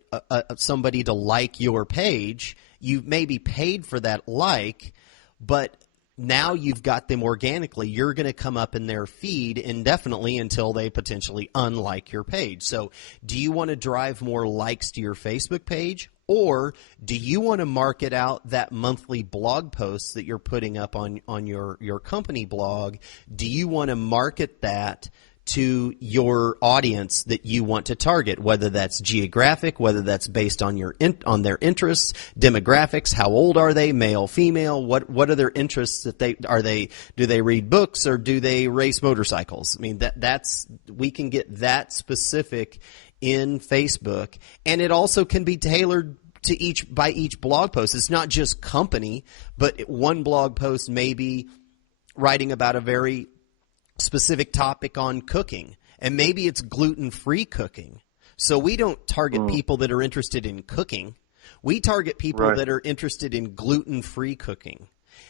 somebody to like your page, you may be paid for that like, but now you've got them organically. You're going to come up in their feed indefinitely until they potentially unlike your page. So do you want to drive more likes to your Facebook page, or do you want to market out that monthly blog posts that you're putting up on your company blog? Do you want to market that to your audience that you want to target, whether that's geographic, whether that's based on on their interests, demographics, how old are they, male, female, what are their interests, do they read books or do they race motorcycles? I mean, we can get that specific in Facebook, and it also can be tailored to each blog post. It's not just company, but one blog post may be writing about a very specific topic on cooking, and maybe it's gluten-free cooking. So we don't target people that are interested in cooking. We target people that are interested in gluten-free cooking.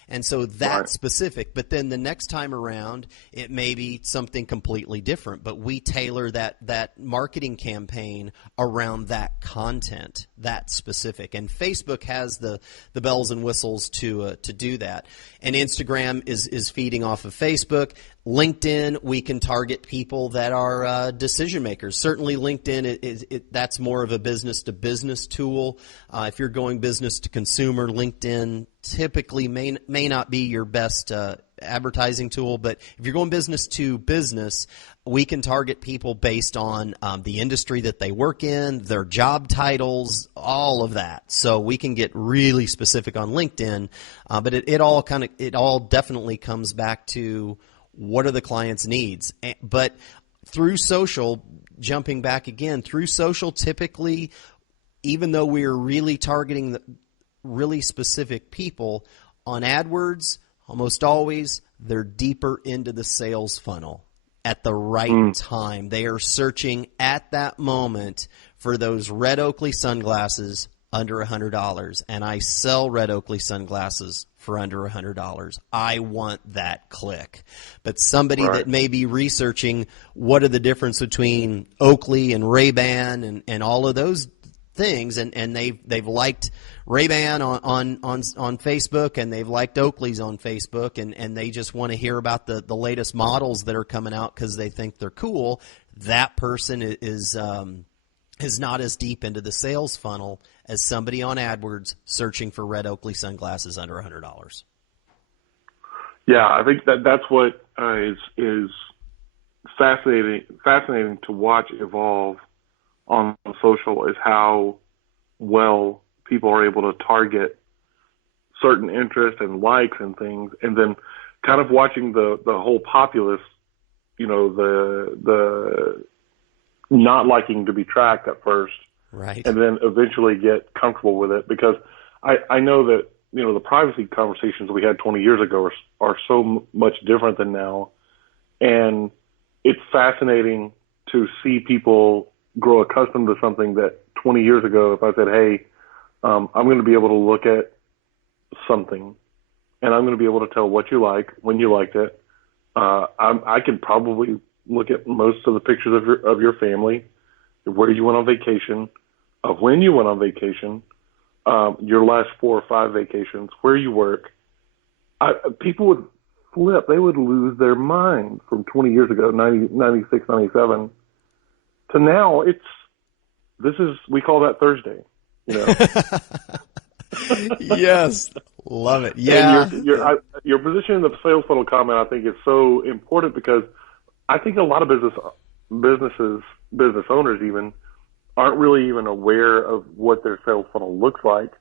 And so that's specific. But then the next time around, it may be something completely different. But we tailor that marketing campaign around that content, that specific. And Facebook has the bells and whistles to do that. And Instagram is feeding off of Facebook. LinkedIn, we can target people that are decision makers. Certainly LinkedIn, that's more of a business-to-business tool. If you're going business to consumer, LinkedIn typically may not be your best advertising tool. But if you're going business to business, we can target people based on the industry that they work in, their job titles, all of that. So we can get really specific on LinkedIn. But it all definitely comes back to what are the client's needs. But through social, jumping back again, through social, typically, even though we are really targeting the really specific people, on AdWords, almost always, they're deeper into the sales funnel at the right time. They are searching at that moment for those red Oakley sunglasses under $100, and I sell red Oakley sunglasses for under $100. I want that click. But somebody that may be researching what are the difference between Oakley and Ray-Ban and all of those things, and they've liked Ray-Ban on Facebook, and they've liked Oakley's on Facebook, and they just want to hear about the latest models that are coming out because they think they're cool. That person is not as deep into the sales funnel as somebody on AdWords searching for red Oakley sunglasses under $100. Yeah, I think that's what is fascinating to watch evolve on social, is how well people are able to target certain interests and likes and things, and then kind of watching the whole populace, the not liking to be tracked at first, right, and then eventually get comfortable with it. Because I know that, the privacy conversations we had 20 years ago are so much different than now. And it's fascinating to see people grow accustomed to something that 20 years ago, if I said, hey, I'm going to be able to look at something and I'm going to be able to tell what you like, when you liked it. I can probably look at most of the pictures of your family, where you went on vacation, of when you went on vacation, your last 4 or 5 vacations, where you work. People would flip. They would lose their mind from 20 years ago, 96, 97, to now. We call that Thursday. Yes. Love it. Yeah. And your position in the sales funnel comment, I think, is so important, because I think a lot of business owners even aren't really even aware of what their sales funnel looks like.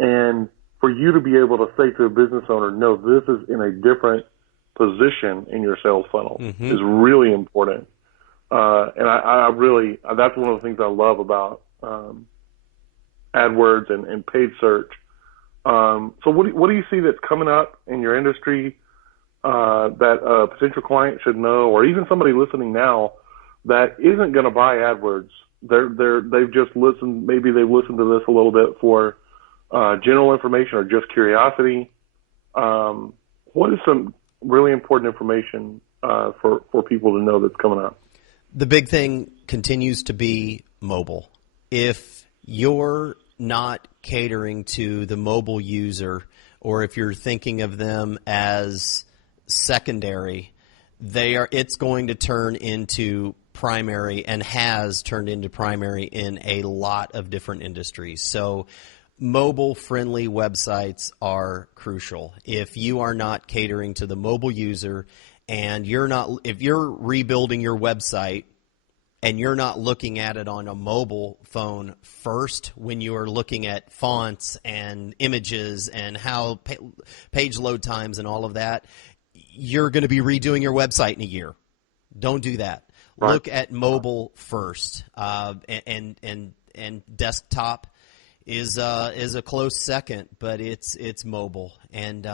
And for you to be able to say to a business owner, no, this is in a different position in your sales funnel, is really important. And I really, that's one of the things I love about AdWords and paid search. So what do you see that's coming up in your industry that a potential client should know, or even somebody listening now that isn't going to buy AdWords? They've just listened. Maybe they've listened to this a little bit for general information or just curiosity. What is some really important information for people to know that's coming up? The big thing continues to be mobile. If you're not catering to the mobile user, or if you're thinking of them as secondary, it's going to turn into primary, and has turned into primary in a lot of different industries. So mobile-friendly websites are crucial. If you are not catering to the mobile user, and if you're rebuilding your website and you're not looking at it on a mobile phone first, when you are looking at fonts and images and how page load times and all of that, you're going to be redoing your website in a year. Don't do that. Right. Look at mobile first, and desktop. is a close second, but it's mobile. And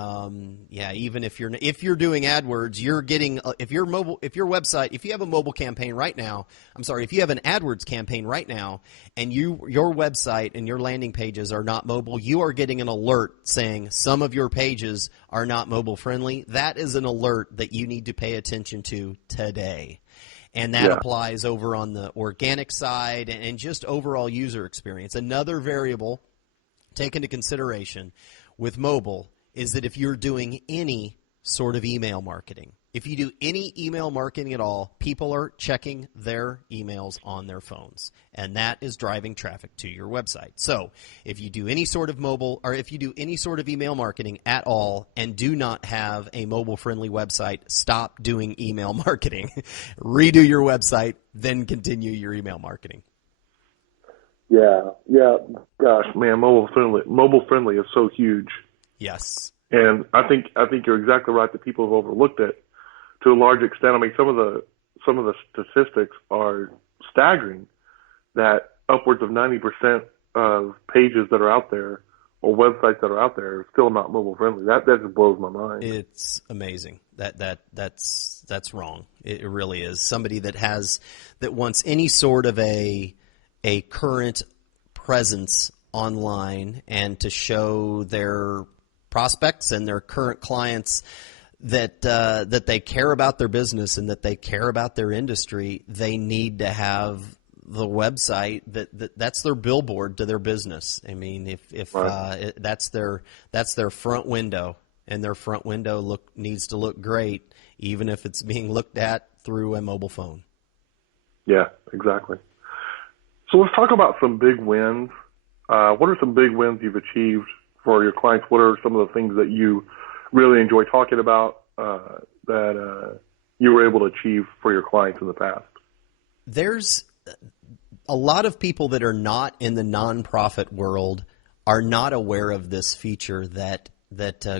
even if you're doing AdWords, you're getting if your website, if you have a mobile campaign right now, if you have an AdWords campaign right now, and your website and your landing pages are not mobile, you are getting an alert saying some of your pages are not mobile friendly. That is an alert that you need to pay attention to today. And that applies over on the organic side and just overall user experience. Another variable take into consideration with mobile is that if you're doing any sort of email marketing, if you do any email marketing at all, people are checking their emails on their phones, and that is driving traffic to your website. So if you do any sort of mobile, or if you do any sort of email marketing at all and do not have a mobile-friendly website, stop doing email marketing. Redo your website, then continue your email marketing. Yeah. Gosh, man, mobile friendly is so huge. Yes. And I think you're exactly right that people have overlooked it to a large extent. I mean, some of the statistics are staggering, that upwards of 90% of pages that are out there or websites that are out there are still not mobile friendly. That just blows my mind. It's amazing. That's wrong. It really is. Somebody that wants any sort of a current presence online and to show their prospects and their current clients that they care about their business and that they care about their industry, they need to have the website that's their billboard to their business. I mean, if right. that's their front window, and their front window needs to look great, even if it's being looked at through a mobile phone. Yeah, exactly. So let's talk about some big wins. What are some big wins you've achieved for your clients? What are some of the things that you really enjoy talking about that you were able to achieve for your clients in the past? There's a lot of people that are not in the nonprofit world are not aware of this feature that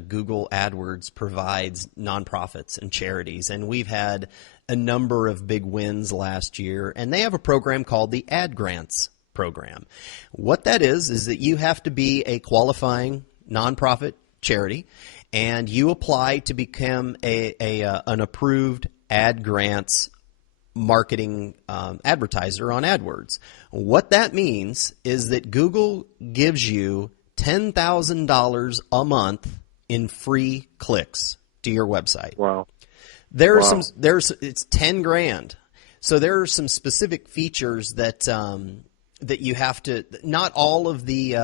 Google AdWords provides nonprofits and charities. And we've had a number of big wins last year, and they have a program called the Ad Grants program. What that is that you have to be a qualifying nonprofit charity, and you apply to become an approved Ad Grants marketing advertiser on AdWords. What that means is that Google gives you $10,000 a month in free clicks to your website. Wow. It's 10 grand. So there are some specific features that you have to, not all of the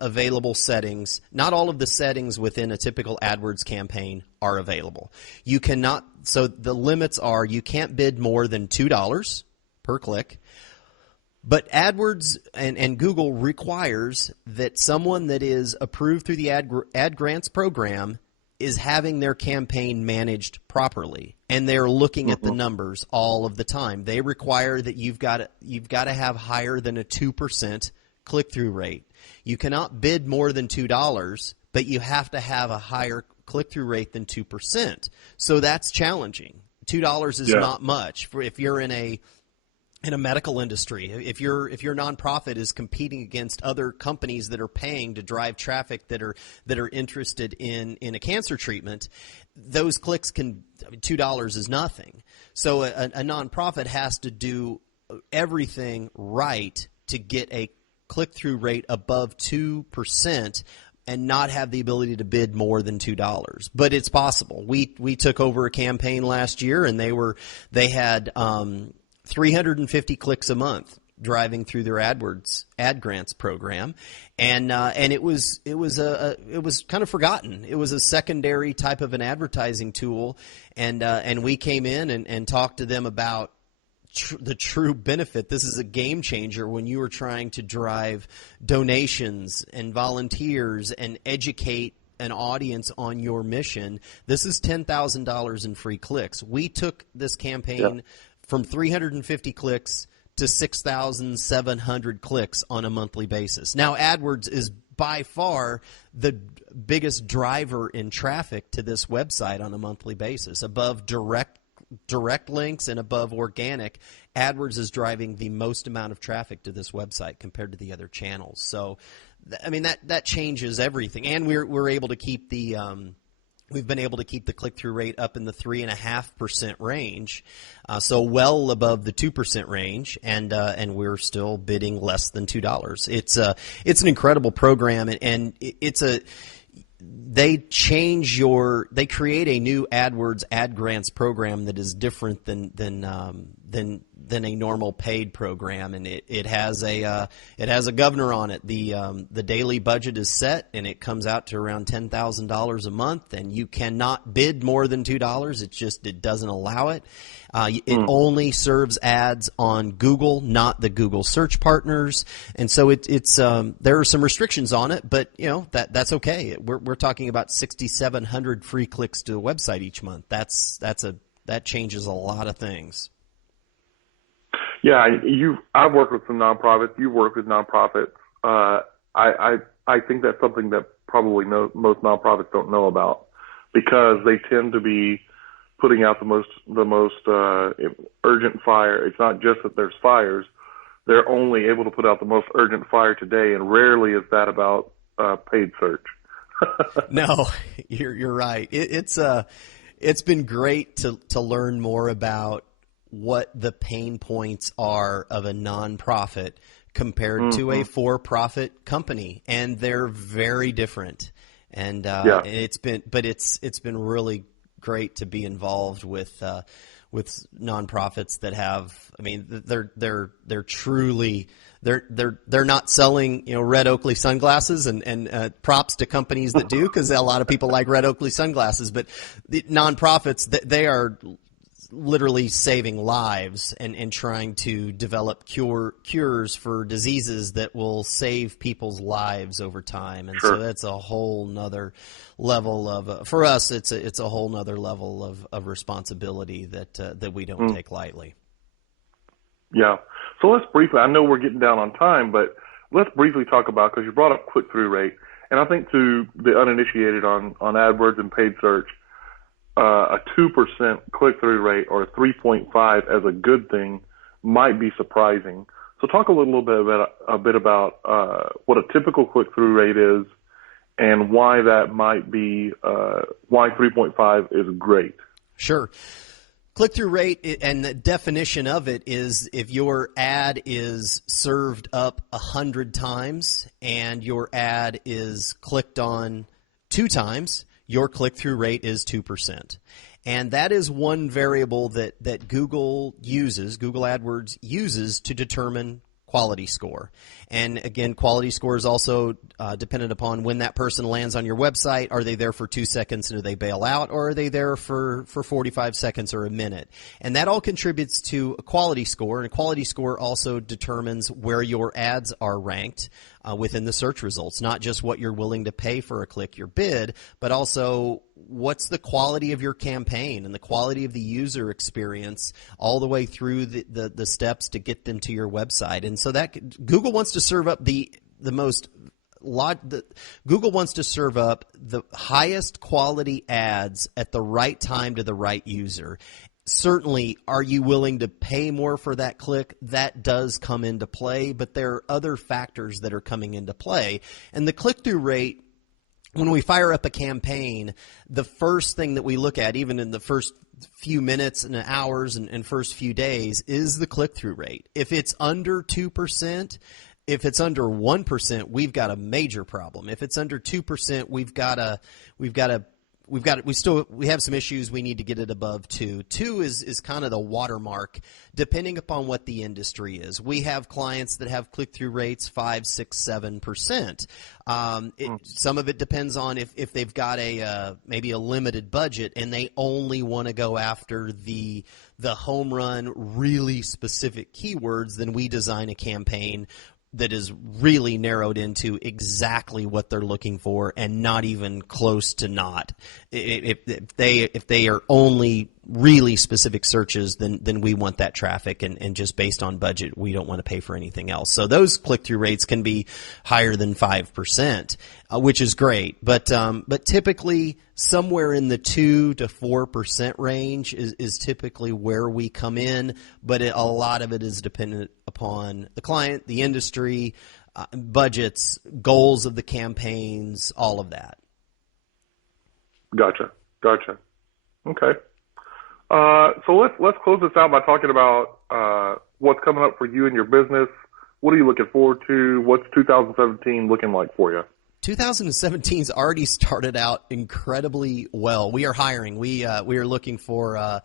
available settings, not all of the settings within a typical AdWords campaign are available. You cannot, so the limits are you can't bid more than $2 per click. But AdWords and Google requires that someone that is approved through the Ad Grants program is having their campaign managed properly, and they're looking at the numbers all of the time. They require that you've got to have higher than a 2% click-through rate. You cannot bid more than $2, but you have to have a higher click-through rate than 2%. So that's challenging. $2 is not much for if you're in a medical industry. If your nonprofit is competing against other companies that are paying to drive traffic that are interested in a cancer treatment, those clicks $2 is nothing. So a nonprofit has to do everything right to get a click-through rate above 2% and not have the ability to bid more than $2. But it's possible. We took over a campaign last year, and they had 350 clicks a month driving through their AdWords Ad Grants program, and it was kind of forgotten. It was a secondary type of an advertising tool, and we came in and talked to them about the true benefit. This is a game changer when you are trying to drive donations and volunteers and educate an audience on your mission. This is $10,000 in free clicks. We took this campaign from 350 clicks to 6,700 clicks on a monthly basis. Now, AdWords is by far the biggest driver in traffic to this website on a monthly basis, above direct direct links and above organic, AdWords is driving the most amount of traffic to this website compared to the other channels. So, I mean, that changes everything. And we're able to keep the we've been able to keep the click-through rate up in the 3.5% range, so well above the 2% range, and we're still bidding less than $2. It's an incredible program, and they create a new AdWords ad grants program that is different than a normal paid program, and it has a governor on it. The daily budget is set, and it comes out to around $10,000 a month, and you cannot bid more than $2. It doesn't allow it. It only serves ads on Google, not the Google search partners, and so there are some restrictions on it, but that's okay. We're talking about 6,700 free clicks to a website each month. That changes a lot of things. Yeah, I've worked with some nonprofits. You work with nonprofits. I think that's something that probably most nonprofits don't know about, because they tend to be putting out the most urgent fire. It's not just that there's fires; they're only able to put out the most urgent fire today, and rarely is that about paid search. No, you're right. It's been great to learn more about what the pain points are of a nonprofit compared to a for-profit company, and they're very different. And it's been really great to be involved with nonprofits that have. I mean, they're truly. They're not selling Red Oakley sunglasses, and props to companies that do, because a lot of people like Red Oakley sunglasses. But the nonprofits, they are literally saving lives and trying to develop cures for diseases that will save people's lives over time. And so that's a whole nother level of for us. It's a whole nother level of responsibility that we don't take lightly. Yeah. So let's briefly, I know we're getting down on time, but let's briefly talk about, because you brought up click-through rate, and I think to the uninitiated on AdWords and paid search, a 2% click-through rate or a 3.5 as a good thing might be surprising. So talk a little bit about what a typical click-through rate is, and why that might be, why 3.5 is great. Sure. Click-through rate, and the definition of it is if your ad is served up 100 times and your ad is clicked on 2 times, your click-through rate is 2%. And that is one variable that Google AdWords uses to determine quality score. And again, quality score is also dependent upon when that person lands on your website. Are they there for 2 seconds and do they bail out, or are they there for 45 seconds or a minute? And that all contributes to a quality score, and a quality score also determines where your ads are ranked within the search results, not just what you're willing to pay for a click, your bid, but also what's the quality of your campaign and the quality of the user experience all the way through the steps to get them to your website. And so that Google wants to serve up Google wants to serve up the highest quality ads at the right time to the right user. Certainly, are you willing to pay more for that click? That does come into play, but there are other factors that are coming into play. And the click-through rate, when we fire up a campaign, the first thing that we look at, even in the first few minutes and hours and first few days, is the click-through rate. If it's under 2%, if it's under 1%, we've got a major problem. If it's under 2%, we have some issues. We need to get it above 2. 2 is kind of the watermark, depending upon what the industry is. We have clients that have click-through rates 5, 6, 7%. Some of it depends on if they've got maybe a limited budget and they only want to go after the home run, really specific keywords. Then we design a campaign that is really narrowed into exactly what they're looking for, and not even close to not. If they are only really specific searches, then we want that traffic, and just based on budget, we don't want to pay for anything else. So those click-through rates can be higher than 5%, which is great. But typically somewhere in the 2 to 4% range is typically where we come in. But a lot of it is dependent upon the client, the industry, budgets, goals of the campaigns, all of that. Gotcha. Okay. So let's close this out by talking about what's coming up for you and your business. What are you looking forward to? What's 2017 looking like for you? 2017's already started out incredibly well. We are hiring. We are looking for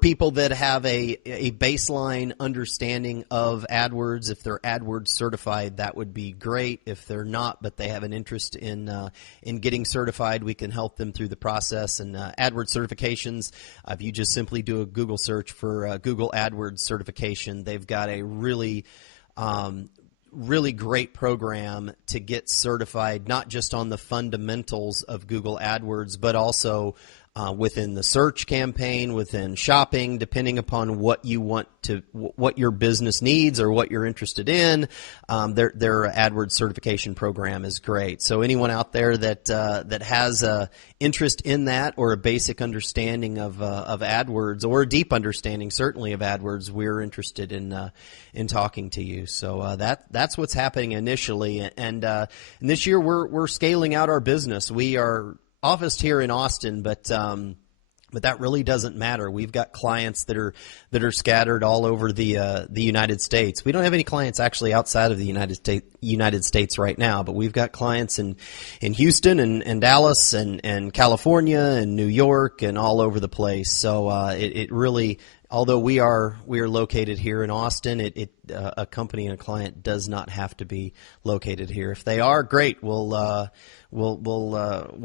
people that have a baseline understanding of AdWords. If they're AdWords certified, that would be great. If they're not, but they have an interest in getting certified, we can help them through the process. And AdWords certifications, if you just simply do a Google search for Google AdWords certification, they've got a really great program to get certified, not just on the fundamentals of Google AdWords, but also within the search campaign, within shopping, depending upon what you want to, what your business needs or what you're interested in. Their AdWords certification program is great. So anyone out there that has a interest in that, or a basic understanding of AdWords, or a deep understanding certainly of AdWords, we're interested in talking to you. So that's what's happening initially, and this year we're scaling out our business. We are officed here in Austin, but that really doesn't matter. We've got clients that are scattered all over the United States. We don't have any clients actually outside of the United States right now, but we've got clients in Houston and Dallas and California and New York and all over the place. So it really, although we are located here in Austin, a company and a client does not have to be located here. If they are, great. We'll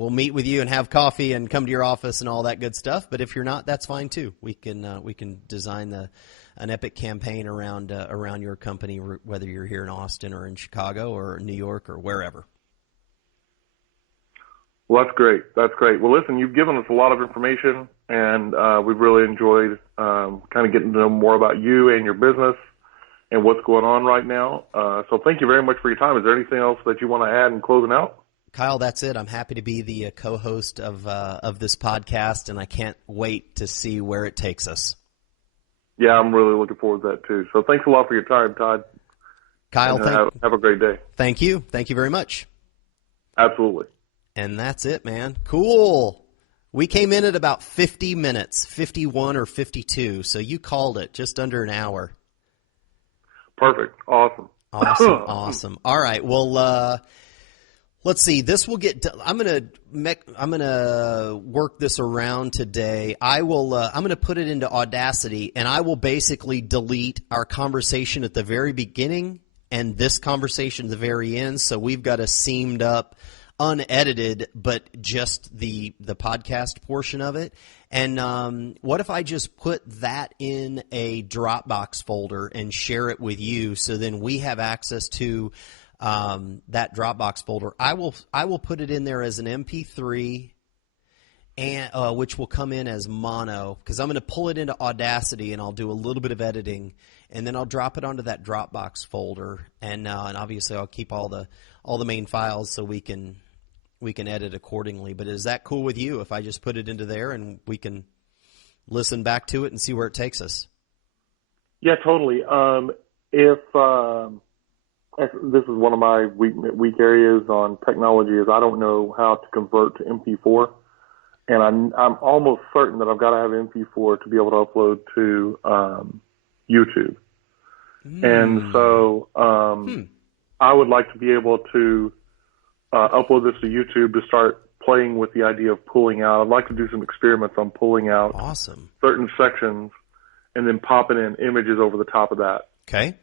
meet with you and have coffee and come to your office and all that good stuff. But if you're not, that's fine too. We can design an epic campaign around your company, whether you're here in Austin or in Chicago or New York or wherever. Well, that's great. Well, listen, you've given us a lot of information, and we've really enjoyed kind of getting to know more about you and your business and what's going on right now. So thank you very much for your time. Is there anything else that you want to add in closing out? Kyle, that's it. I'm happy to be the co-host of this podcast, and I can't wait to see where it takes us. Yeah, I'm really looking forward to that too. So thanks a lot for your time, Todd. Kyle, have a great day. Thank you. Thank you very much. Absolutely. And that's it, man. Cool. We came in at about 50 minutes, 51 or 52, so you called it just under an hour. Perfect. Awesome. Awesome. All right. Well, let's see. This will get. I'm gonna work this around today. I'm gonna put it into Audacity, and I will basically delete our conversation at the very beginning and this conversation at the very end. So we've got a seamed up, unedited, but just the podcast portion of it. And what if I just put that in a Dropbox folder and share it with you, so then we have access to that Dropbox folder. I will put it in there as an mp3, and which will come in as mono, because I'm going to pull it into Audacity and I'll do a little bit of editing, and then I'll drop it onto that Dropbox folder, and obviously I'll keep all the main files so we can edit accordingly. But is that cool with you if I just put it into there and we can listen back to it and see where it takes us? Yeah, totally. If this is one of my weak areas on technology, is I don't know how to convert to MP4, and I'm almost certain that I've got to have MP4 to be able to upload to YouTube. And so I would like to be able to upload this to YouTube to start playing with the idea of pulling out. I'd like to do some experiments on pulling out certain sections and then popping in images over the top of that. Okay.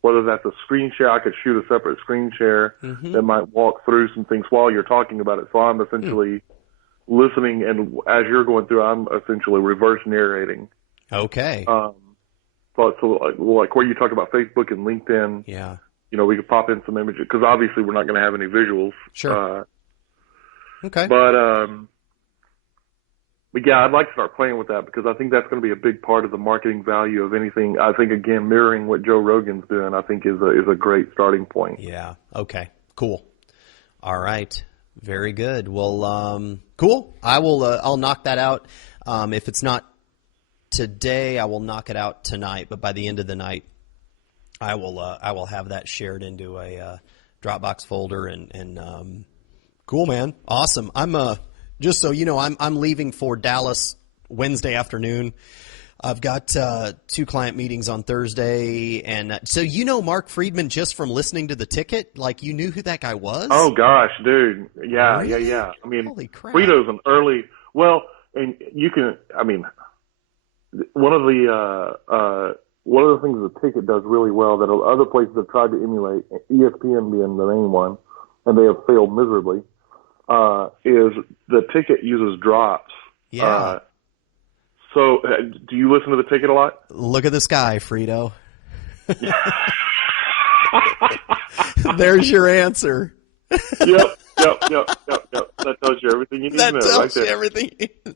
Whether that's a screen share, I could shoot a separate screen share that might walk through some things while you're talking about it. So I'm essentially listening, and as you're going through, I'm essentially reverse narrating. Okay. But so like where you talk about Facebook and LinkedIn, yeah, you know, we could pop in some images, because obviously we're not going to have any visuals. Sure. Okay. But yeah, I'd like to start playing with that because I think that's going to be a big part of the marketing value of anything. I think, again, mirroring what Joe Rogan's doing, I think is a great starting point. Yeah. Okay. Cool. All right. Very good. Well, cool. I'll knock that out. If it's not today, I will knock it out tonight, but by the end of the night, I will have that shared into a Dropbox folder and cool, man. Awesome. I'm just so you know, I'm leaving for Dallas Wednesday afternoon. I've got 2 client meetings on Thursday, and so you know Mark Friedman just from listening to The Ticket? Like, you knew who that guy was? Oh, gosh, dude. Yeah, Really? yeah. I mean, Holy crap. Frito's an early – well, and you can – I mean, one of the things The Ticket does really well that other places have tried to emulate, ESPN being the main one, and they have failed miserably, is The Ticket uses drops. Yeah. So, do you listen to The Ticket a lot? Look at this guy, Frito. There's your answer. Yep. That tells you everything you need to know. That right tells you there. everything you need to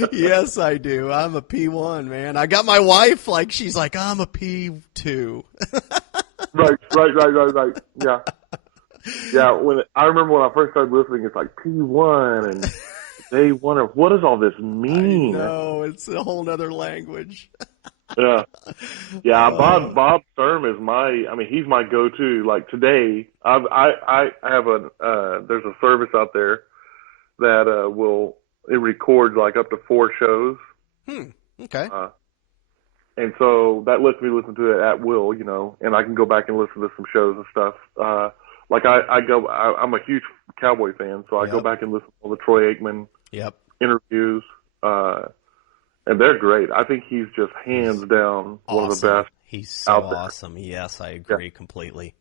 know. Yes, I do. I'm a P1, man. I got my wife, like, she's like, I'm a P2. Right. Yeah. Yeah, I remember when I first started listening, it's like P1 and they wonder, what does all this mean? No, it's a whole nother language. Yeah. Bob Sturm is he's my go-to. Like today, I have there's a service out there that it records like up to 4 shows. Okay. And so that lets me listen to it at will, you know, and I can go back and listen to some shows and stuff. I'm a huge Cowboy fan, so I go back and listen to all the Troy Aikman interviews, and they're great. I think he's just hands down one of the best. He's so awesome. Yes, I agree completely.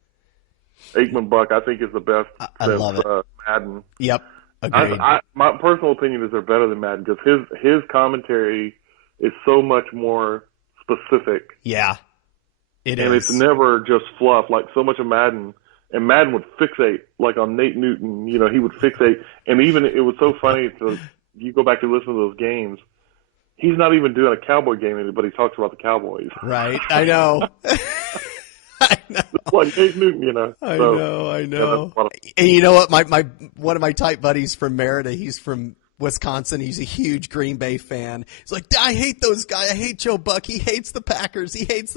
Aikman Buck, I think, is the best I love it. Madden. Yep, agreed. My personal opinion is they're better than Madden because his commentary is so much more specific. Yeah, it is. And it's never just fluff, like so much of Madden. And Madden would fixate, like on Nate Newton, you know, he would fixate. And even it was so funny you go back and listen to those games. He's not even doing a Cowboy game, but he talks about the Cowboys. Right. I know. I know. It's like Nate Newton, you know. I know. Yeah, and you know what? My one of my tight buddies from Merida, he's from Wisconsin. He's a huge Green Bay fan. He's like, I hate those guys. I hate Joe Buck. He hates the Packers. I'm like,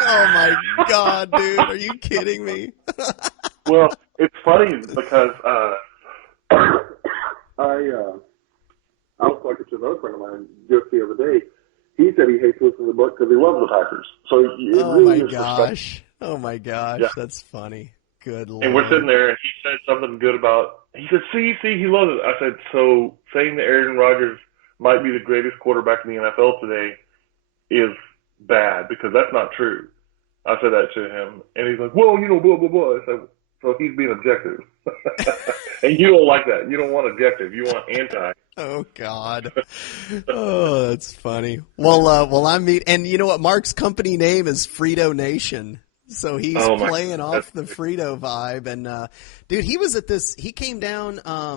oh my God, dude. Are you kidding me? Well, it's funny because I was talking to another friend of mine just the other day. He said he hates listening to the Buck because he loves the Packers. So Oh my gosh. Yeah. That's funny. Good Lord. And we're sitting there, and he said something good about. He said, "See, he loves it." I said, "So saying that Aaron Rodgers might be the greatest quarterback in the NFL today is bad because that's not true." I said that to him, and he's like, "Well, you know, blah blah blah." I said, "So he's being objective, and you don't like that. You don't want objective. You want anti." Oh God. Oh, that's funny. Well, and you know what? Mark's company name is Frito Nation. So he's playing off the Frito vibe. And, dude, he was at this, he came down, I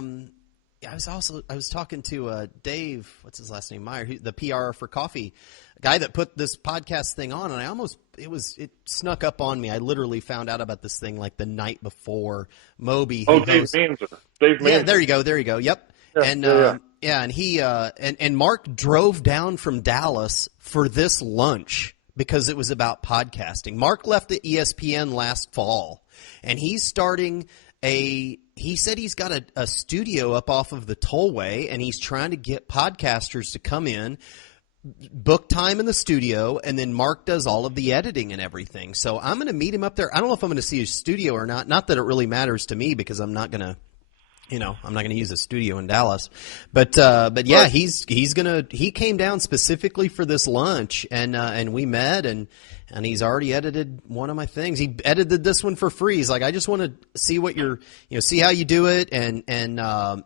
was talking to, Dave, what's his last name? Meyer, the PR for Coffee, a guy that put this podcast thing on. And it snuck up on me. I literally found out about this thing like the night before. Moby. Dave Manzer. Yeah, there you go. Yep. Yeah, and he, and Mark drove down from Dallas for this lunch, because it was about podcasting. Mark left the ESPN last fall, and he's starting he said he's got a studio up off of the tollway, and he's trying to get podcasters to come in, book time in the studio, and then Mark does all of the editing and everything. So I'm going to meet him up there. I don't know if I'm going to see his studio or not. Not that it really matters to me, because I'm not going to, I'm not going to use a studio in Dallas, but yeah, he came down specifically for this lunch, and we met, and he's already edited one of my things. He edited this one for free. He's like, I just want to see what see how you do it, and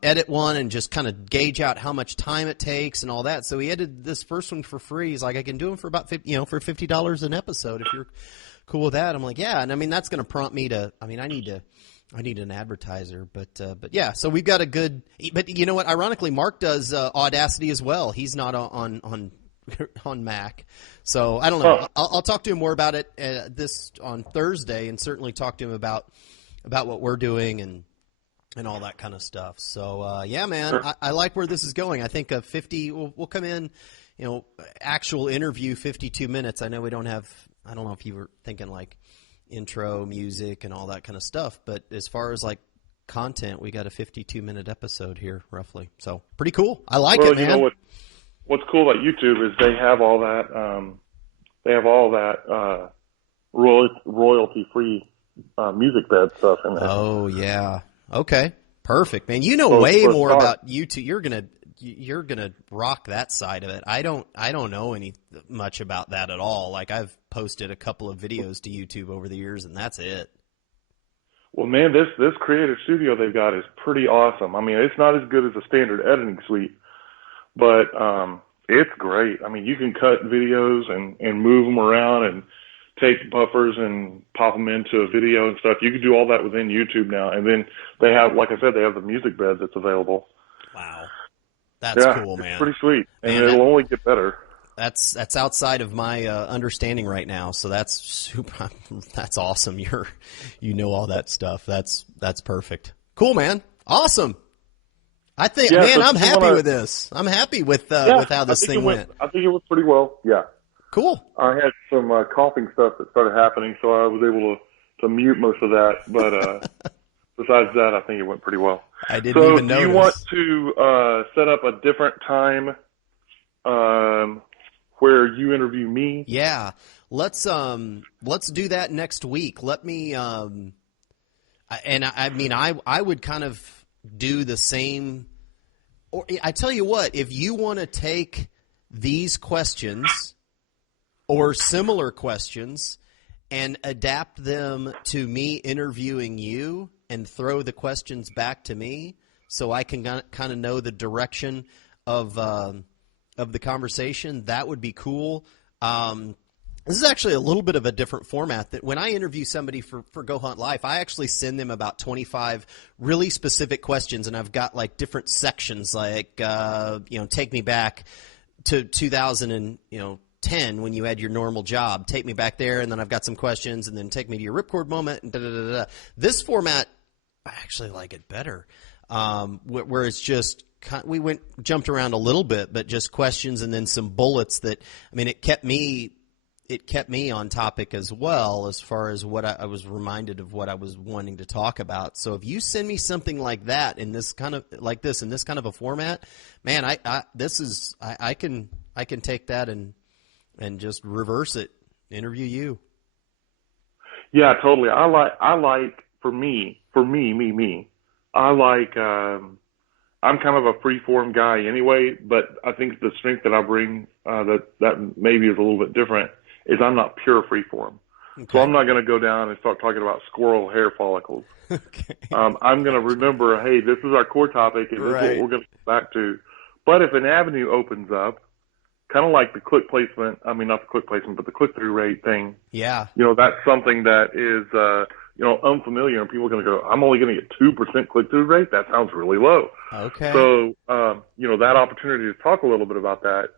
edit one and just kind of gauge out how much time it takes and all that. So he edited this first one for free. He's like, I can do them for about $50 an episode if you're cool with that. I'm like, yeah. And I mean, that's going to prompt me to, I need to I need an advertiser, but yeah. So we've got a good. But you know what? Ironically, Mark does Audacity as well. He's not on on Mac, so I don't know. I'll talk to him more about it this on Thursday, and certainly talk to him about what we're doing and all that kind of stuff. So yeah, man, Sure. I like where this is going. I think a 50. We'll come in, actual interview 52 minutes. I know we don't have. I don't know if you were thinking like intro music and all that kind of stuff, but as far as like content, we got a 52-minute episode here roughly, so pretty cool. I like it, man. You know what's cool about YouTube is they have all that royalty free music bed stuff in there. Oh yeah, okay, perfect, man. You know way more about YouTube. You're gonna rock that side of it. I don't know much about that at all. Like I've posted a couple of videos to YouTube over the years, and that's it. Well, man, this creative studio they've got is pretty awesome. I mean, it's not as good as a standard editing suite, but it's great. I mean, you can cut videos and move them around and take buffers and pop them into a video and stuff. You can do all that within YouTube now. And then they have, like I said, they have the music bed that's available. Wow. That's cool, man. It's pretty sweet, and man, it'll only get better. That's outside of my understanding right now, so that's super. That's awesome. You know all that stuff. That's perfect. Cool, man. Awesome. I think, man, I'm happy with this. I'm happy with how this thing went. I think it went pretty well. Yeah. Cool. I had some coughing stuff that started happening, so I was able to mute most of that. But besides that, I think it went pretty well. I didn't even notice. So do you want to set up a different time where you interview me? Yeah. Let's do that next week. Let me and I mean I would kind of do the same, or I tell you what, if you want to take these questions or similar questions and adapt them to me interviewing you and throw the questions back to me so I can kind of know the direction of the conversation, that would be cool. This is actually a little bit of a different format. That when I interview somebody for Go Hunt Life, I actually send them about 25 really specific questions, and I've got like different sections, like take me back to 2010 when you had your normal job. Take me back there, and then I've got some questions, and then take me to your ripcord moment. And da-da-da-da. This format, I actually like it better, where it's just we jumped around a little bit, but just questions and then some bullets that, I mean, it kept me on topic as well, as far as what I was reminded of what I was wanting to talk about. So if you send me something like that in this kind of a format, man, I can take that and just reverse it, interview you. Yeah, totally. I like for me. I like. I'm kind of a free-form guy anyway, but I think the strength that I bring that maybe is a little bit different is I'm not pure free-form. Okay. So I'm not going to go down and start talking about squirrel hair follicles. Okay. I'm going to remember, hey, this is our core topic, and this is what we're going to get back to. But if an avenue opens up, kind of like the click placement, I mean, not the click placement, but the click-through rate thing. Yeah. That's something that is unfamiliar, and people are going to go, I'm only going to get 2% click-through rate? That sounds really low. Okay. So, that opportunity to talk a little bit about that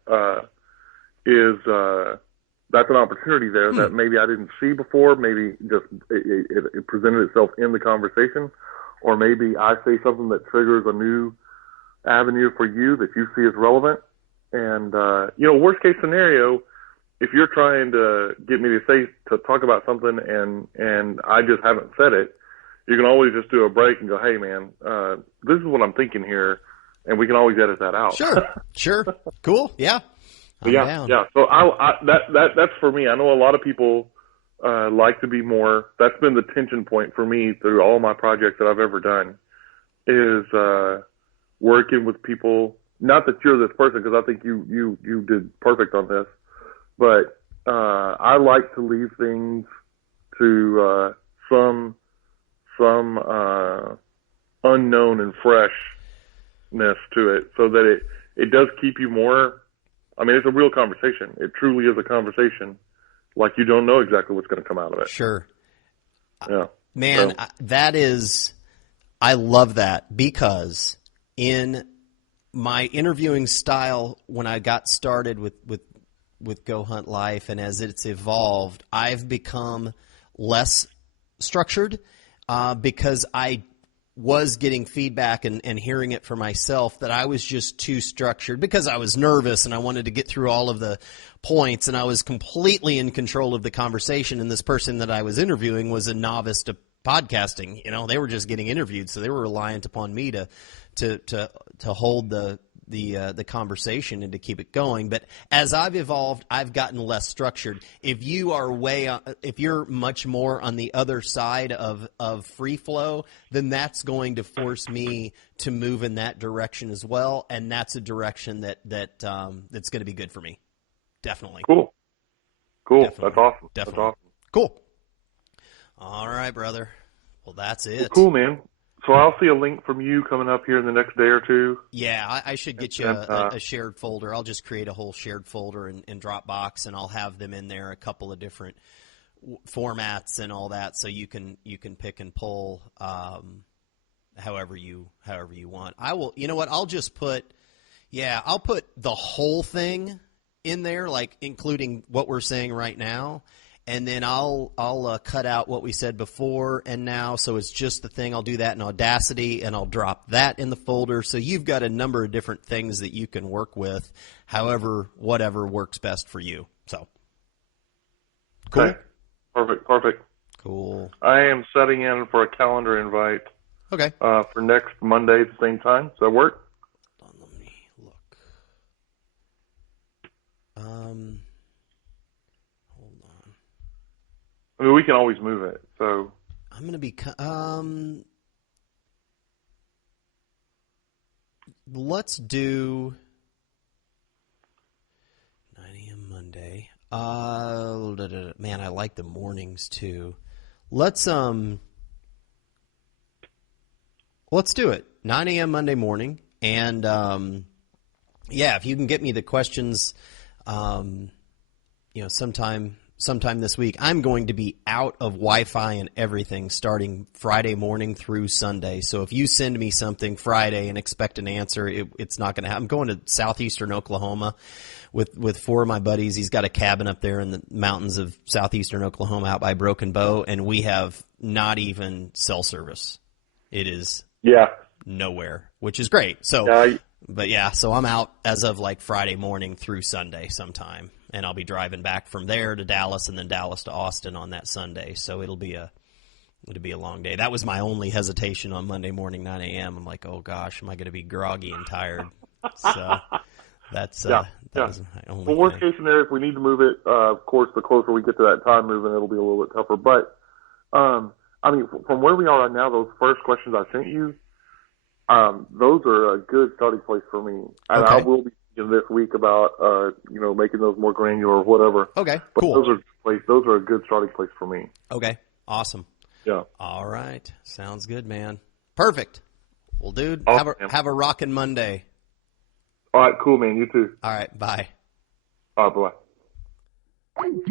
that's an opportunity there that maybe I didn't see before. Maybe just it presented itself in the conversation, or maybe I say something that triggers a new avenue for you that you see as relevant. And, worst case scenario, if you're trying to get me to talk about something and I just haven't said it, you can always just do a break and go, hey man, this is what I'm thinking here. And we can always edit that out. Sure. Cool. Yeah. Yeah. So that's for me. I know a lot of people, like to be more, that's been the tension point for me through all my projects that I've ever done is, working with people. Not that you're this person, because I think you did perfect on this, but I like to leave things to some unknown and freshness to it, so that it does keep you more. I mean, it's a real conversation. It truly is a conversation. Like you don't know exactly what's going to come out of it. Sure. Yeah. Man, So. I love that, because in my interviewing style, when I got started with Go Hunt Life, and as it's evolved, I've become less structured because I was getting feedback and hearing it for myself that I was just too structured because I was nervous and I wanted to get through all of the points, and I was completely in control of the conversation. And this person that I was interviewing was a novice to podcasting. They were just getting interviewed, so they were reliant upon me to hold the conversation and to keep it going. But as I've evolved, I've gotten less structured. If you're much more on the other side of free flow, then that's going to force me to move in that direction as well, and that's a direction that's going to be good for me. Definitely. Cool. Definitely. That's awesome. Definitely. That's awesome. Cool. All right, brother. Well, that's it. Well, cool, man. So I'll see a link from you coming up here in the next day or two. Yeah, I should get you a shared folder. I'll just create a whole shared folder in Dropbox, and I'll have them in there, a couple of different formats and all that, so you can pick and pull however you want. I will. You know what? I'll just put the whole thing in there, like including what we're saying right now. And then I'll cut out what we said before and now, so it's just the thing. I'll do that in Audacity, and I'll drop that in the folder. So you've got a number of different things that you can work with, whatever works best for you. So, cool. Okay. Perfect. Cool. I am setting in for a calendar invite. Okay. For next Monday at the same time. Does that work? Hold on, let me look. I mean, we can always move it. So I'm going to be let's do 9 a.m. Monday. Man, I like the mornings too. Let's do it. 9 a.m. Monday morning, and if you can get me the questions, sometime this week. I'm going to be out of Wi-Fi and everything starting Friday morning through Sunday. So if you send me something Friday and expect an answer, it's not going to happen. I'm going to southeastern Oklahoma with four of my buddies. He's got a cabin up there in the mountains of southeastern Oklahoma out by Broken Bow, and we have not even cell service. It is nowhere, which is great. So, so I'm out as of like Friday morning through Sunday sometime. And I'll be driving back from there to Dallas, and then Dallas to Austin on that Sunday. So it'll be a long day. That was my only hesitation on Monday morning, 9 a.m. I'm like, oh gosh, am I going to be groggy and tired? So that's was my only well, worst case scenario, if we need to move it, of course, the closer we get to that time moving, it'll be a little bit tougher. But I mean, from where we are right now, those first questions I sent you, those are a good starting place for me, and I will be this week about making those more granular or whatever. Okay, but cool. Those are a good starting place for me. Okay, awesome. Yeah. All right, sounds good, man. Perfect. Well, dude, awesome, have a rockin' Monday. All right, cool, man. You too. All right, bye. All right, bye.